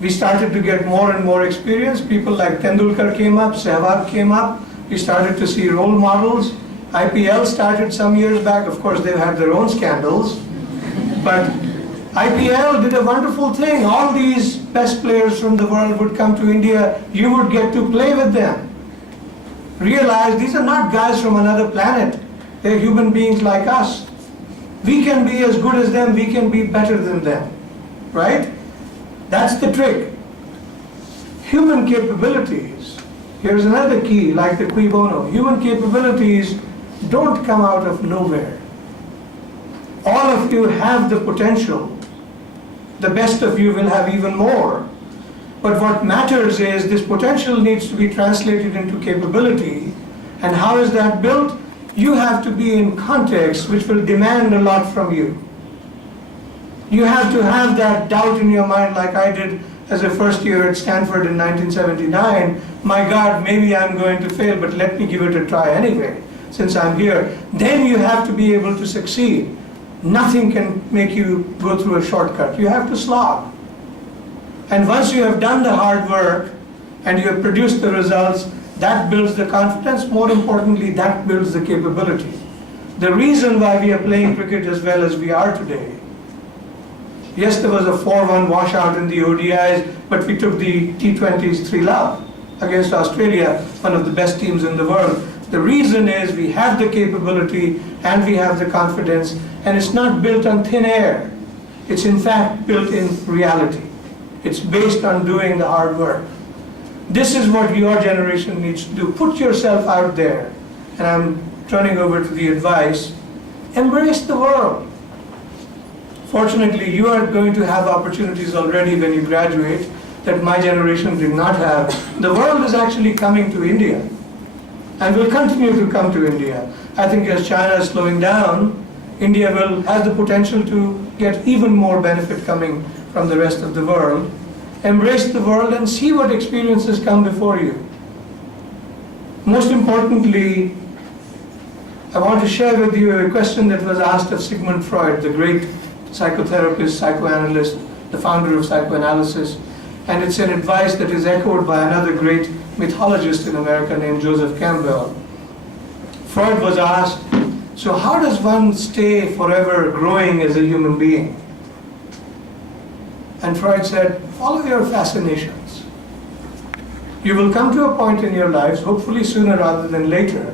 we started to get more and more experience. People like Tendulkar came up, Sehwag came up. We started to see role models. IPL started some years back. Of course, they've had their own scandals. But IPL did a wonderful thing. All these best players from the world would come to India. You would get to play with them. Realize these are not guys from another planet. They're human beings like us. We can be as good as them. We can be better than them. Right? That's the trick. Human capabilities. Here's another key, like the cui bono. Human capabilities don't come out of nowhere. All of you have the potential. The best of you will have even more. But what matters is this potential needs to be translated into capability. And how is that built? You have to be in context which will demand a lot from you. You have to have that doubt in your mind like I did as a first year at Stanford in 1979. My God, maybe I'm going to fail, but let me give it a try anyway, since I'm here. Then you have to be able to succeed. Nothing can make you go through a shortcut. You have to slog. And once you have done the hard work and you have produced the results, that builds the confidence. More importantly, that builds the capability. The reason why we are playing cricket as well as we are today. Yes, there was a 4-1 washout in the ODIs, but we took the T20s 3-love against Australia, one of the best teams in the world. The reason is we have the capability and we have the confidence, and it's not built on thin air. It's in fact built in reality. It's based on doing the hard work. This is what your generation needs to do. Put yourself out there. And I'm turning over to the advice. Embrace the world. Fortunately, you are going to have opportunities already when you graduate that my generation did not have. The world is actually coming to India and will continue to come to India. I think as China is slowing down, India has the potential to get even more benefit coming from the rest of the world. Embrace the world and see what experiences come before you. Most importantly, I want to share with you a question that was asked of Sigmund Freud, the great psychotherapist, psychoanalyst, the founder of psychoanalysis. And it's an advice that is echoed by another great mythologist in America named Joseph Campbell. Freud was asked, so how does one stay forever growing as a human being? And Freud said, follow your fascinations. You will come to a point in your lives, hopefully sooner rather than later,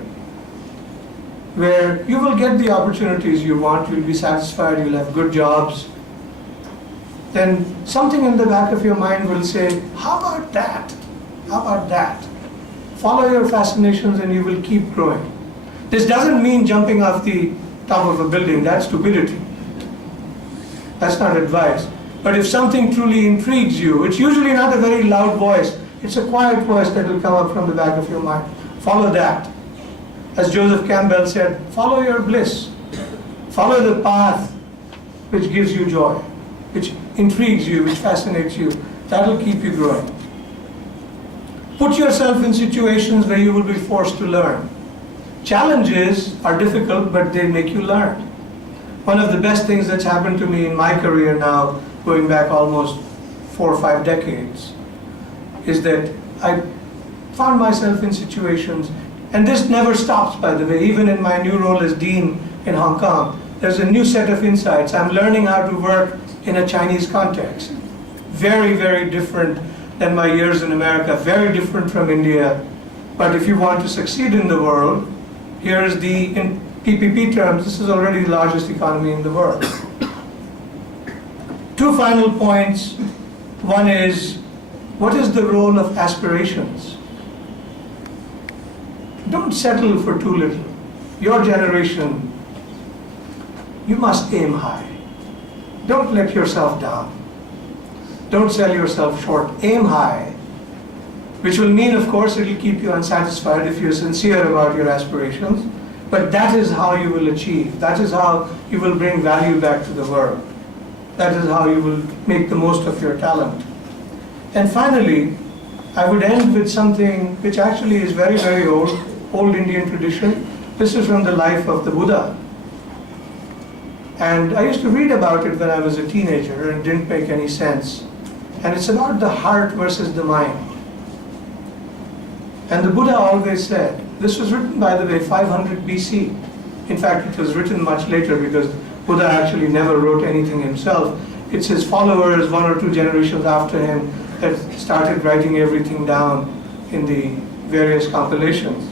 where you will get the opportunities you want, you'll be satisfied, you'll have good jobs. Then something in the back of your mind will say, how about that? How about that? Follow your fascinations and you will keep growing. This doesn't mean jumping off the top of a building, that's stupidity. That's not advice. But if something truly intrigues you, it's usually not a very loud voice, it's a quiet voice that will come up from the back of your mind. Follow that. As Joseph Campbell said, follow your bliss. Follow the path which gives you joy, which intrigues you, which fascinates you. That'll keep you growing. Put yourself in situations where you will be forced to learn. Challenges are difficult, but they make you learn. One of the best things that's happened to me in my career now, going back almost 4 or 5 decades, is that I found myself in situations, and this never stops, by the way, even in my new role as Dean in Hong Kong, there's a new set of insights. I'm learning how to work in a Chinese context. Very, very different than my years in America, very different from India. But if you want to succeed in the world, here is in PPP terms, this is already the largest economy in the world. 2 final points. One is, what is the role of aspirations? Don't settle for too little. Your generation, you must aim high. Don't let yourself down. Don't sell yourself short. Aim high, which will mean, of course, it will keep you unsatisfied if you're sincere about your aspirations, but that is how you will achieve. That is how you will bring value back to the world. That is how you will make the most of your talent. And finally, I would end with something which actually is very, very old Indian tradition. This is from the life of the Buddha. And I used to read about it when I was a teenager and it didn't make any sense. And it's about the heart versus the mind. And the Buddha always said, this was written, by the way, 500 BC. In fact, it was written much later because Buddha actually never wrote anything himself. It's his followers, 1 or 2 generations after him, that started writing everything down in the various compilations.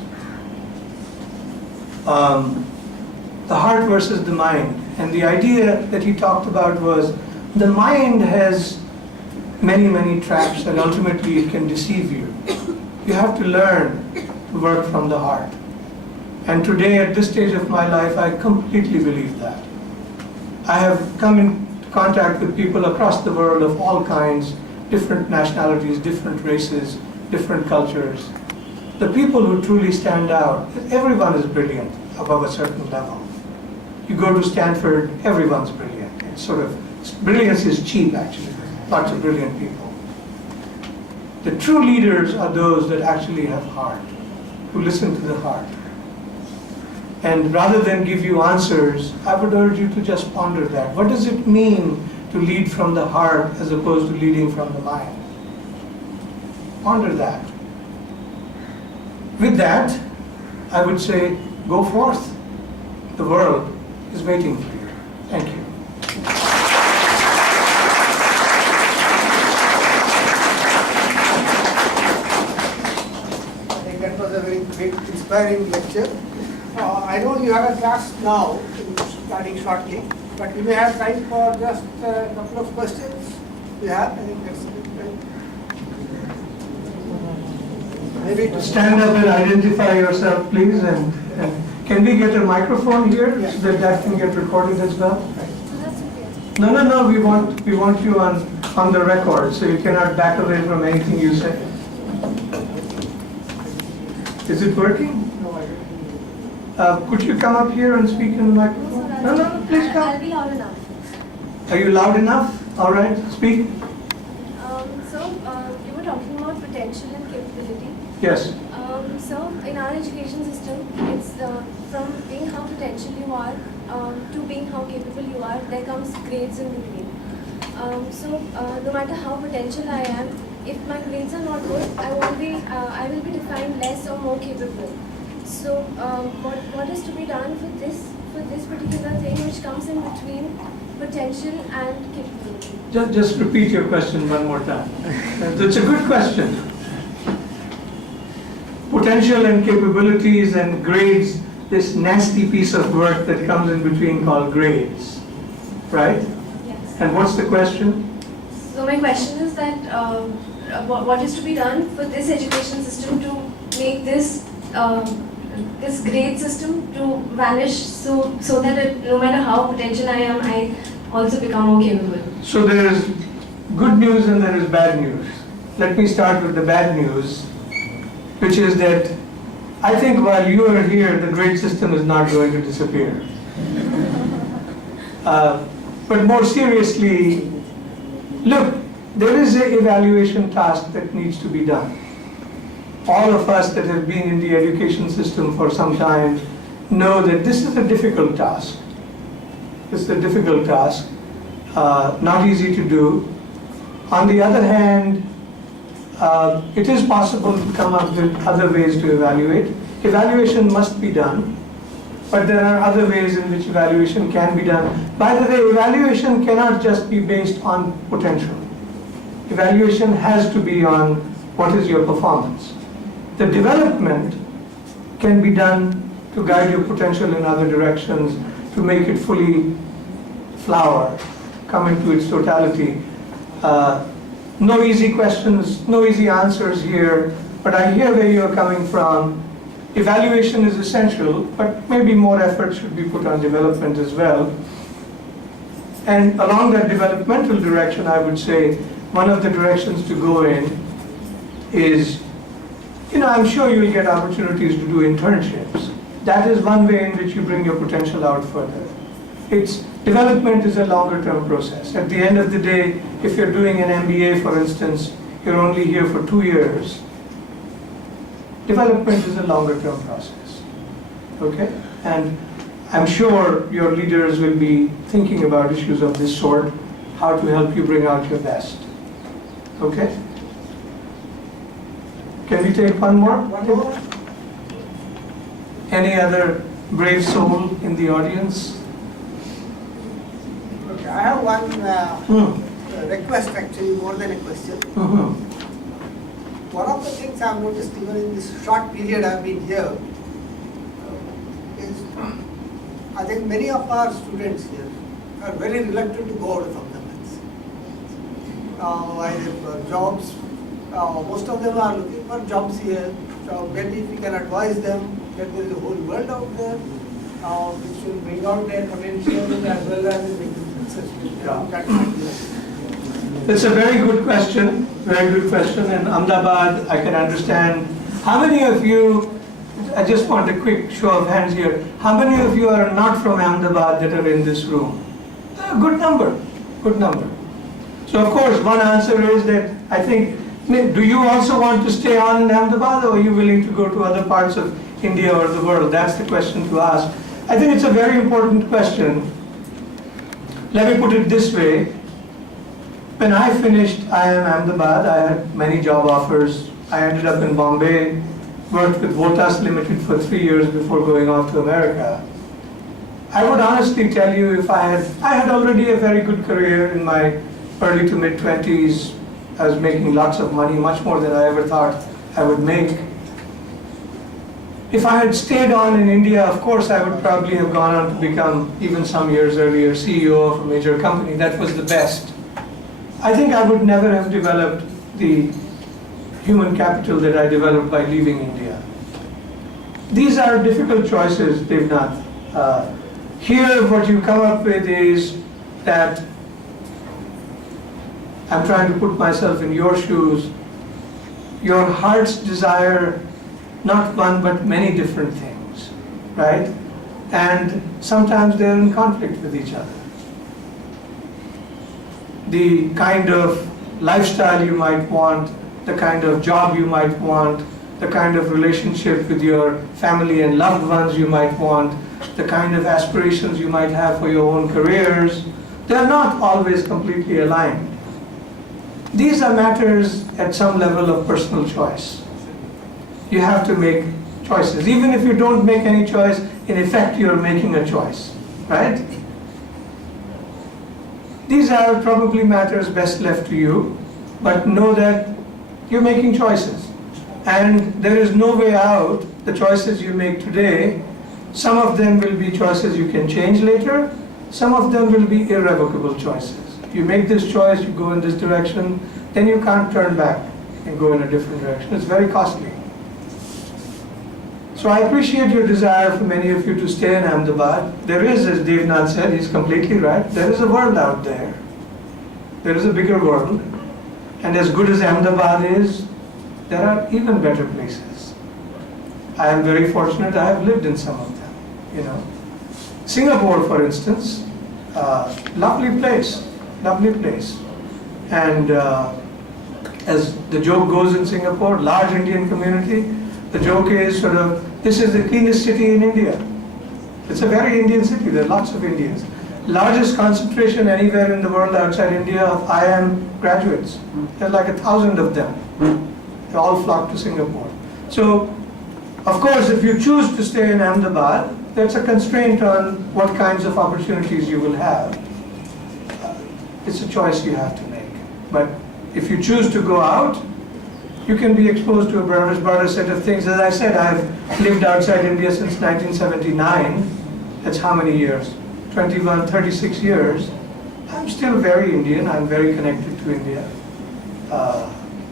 The heart versus the mind. And the idea that he talked about was the mind has many, many traps and ultimately it can deceive you. You have to learn to work from the heart. And today, at this stage of my life, I completely believe that. I have come in contact with people across the world of all kinds, different nationalities, different races, different cultures. The people who truly stand out, everyone is brilliant above a certain level. You go to Stanford, everyone's brilliant. It's sort of, brilliance is cheap actually, lots of brilliant people. The true leaders are those that actually have heart, who listen to the heart. And rather than give you answers, I would urge you to just ponder that. What does it mean to lead from the heart as opposed to leading from the mind? Ponder that. With that, I would say, go forth. The world is waiting for you. Thank you. I think that was a very great, inspiring lecture. I know you have a class now, starting shortly, but we may have time for just a couple of questions. Yeah, I think that's it. Maybe to Stand up and identify yourself, please, and can we get a microphone here so that that can get recorded as well? No, we want you on the record, so you cannot back away from anything you say. Is it working? Could you come up here and speak in the microphone? No, please I'll come. be loud enough. Are you loud enough? All right, speak. You were talking about potential and capability. Yes. So in our education system, it's from being how potential you are to being how capable you are. There comes grades in between. No matter how potential I am, if my grades are not good, I will be defined less or more capable. So what is to be done for this particular thing which comes in between potential and capability? Just repeat your question one more time. That's a good question. Potential and capabilities and grades, this nasty piece of work that comes in between called grades, right? Yes. And what's the question? So my question is that what is to be done for this education system to make this this grade system to vanish so that no matter how potential I am, I also become more capable? So there is good news and there is bad news. Let me start with the bad news, which is that I think while you are here, the grade system is not going to disappear. But more seriously, look, there is an evaluation task that needs to be done. All of us that have been in the education system for some time know that this is a difficult task. This is a difficult task, not easy to do. On the other hand, it is possible to come up with other ways to evaluate. Evaluation must be done, but there are other ways in which evaluation can be done. By the way, evaluation cannot just be based on potential. Evaluation has to be on what is your performance. The development can be done to guide your potential in other directions, to make it fully flower, come into its totality. No easy questions, no easy answers here, but I hear where you're coming from. Evaluation is essential, but maybe more effort should be put on development as well. And along that developmental direction, I would say one of the directions to go in is, I'm sure you will get opportunities to do internships. That is one way in which you bring your potential out further. Development is a longer term process. At the end of the day, if you're doing an MBA, for instance, you're only here for 2 years. Development is a longer term process, okay? And I'm sure your leaders will be thinking about issues of this sort, how to help you bring out your best, okay? Can we take one more? one more. Any other brave soul in the audience? Okay, I have one request, actually, more than a question. One of the things I've noticed even in this short period I've been here is I think many of our students here are very reluctant to go out of governments. Either for jobs, most of them are looking for jobs here. So maybe if we can advise them that there is a whole world out there which will bring out their potential as well as make them successful. That might be it. It's a very good question, In Ahmedabad, I can understand. How many of you, I just want a quick show of hands here, how many of you are not from Ahmedabad that are in this room? A good number. So of course, one answer is that I think, do you also want to stay on in Ahmedabad, or are you willing to go to other parts of India or the world? That's the question to ask. I think it's a very important question. Let me put it this way. When I finished IIM Ahmedabad, I had many job offers. I ended up in Bombay, worked with Voltas Limited for 3 years before going off to America. I would honestly tell you, I had already a very good career in my early to mid 20s. I was making lots of money, much more than I ever thought I would make. If I had stayed on in India, of course, I would probably have gone on to become, even some years earlier, CEO of a major company. That was the best. I think I would never have developed the human capital that I developed by leaving India. These are difficult choices, Devnath. Here what you come up with is that I'm trying to put myself in your shoes. Your hearts desire not one but many different things, right? And sometimes they're in conflict with each other. The kind of lifestyle you might want, the kind of job you might want, the kind of relationship with your family and loved ones you might want, the kind of aspirations you might have for your own careers, they're not always completely aligned. These are matters at some level of personal choice. You have to make choices. Even if you don't make any choice, in effect you're making a choice, right? These are probably matters best left to you, but know that you're making choices. And there is no way out. The choices you make today, some of them will be choices you can change later, some of them will be irrevocable choices. You make this choice, you go in this direction, then you can't turn back and go in a different direction. It's very costly. So I appreciate your desire for many of you to stay in Ahmedabad. There is, as Devnath said, he's completely right, there is a world out there. There is a bigger world. And as good as Ahmedabad is, there are even better places. I am very fortunate, I have lived in some of them, you know. Singapore, for instance, lovely place, lovely place. And as the joke goes in Singapore, large Indian community, the joke is sort of, this is the cleanest city in India. It's a very Indian city, there are lots of Indians. Largest concentration anywhere in the world outside India of IIM graduates. There are like 1,000 of them. They all flock to Singapore. So, of course, if you choose to stay in Ahmedabad, that's a constraint on what kinds of opportunities you will have. It's a choice you have to make. But if you choose to go out, you can be exposed to a broader set of things. As I said, I've lived outside India since 1979. That's how many years? 21, 36 years. I'm still very Indian. I'm very connected to India.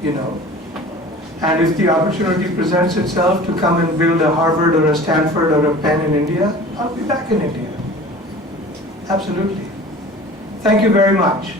You know. And if the opportunity presents itself to come and build a Harvard or a Stanford or a Penn in India, I'll be back in India. Absolutely. Thank you very much.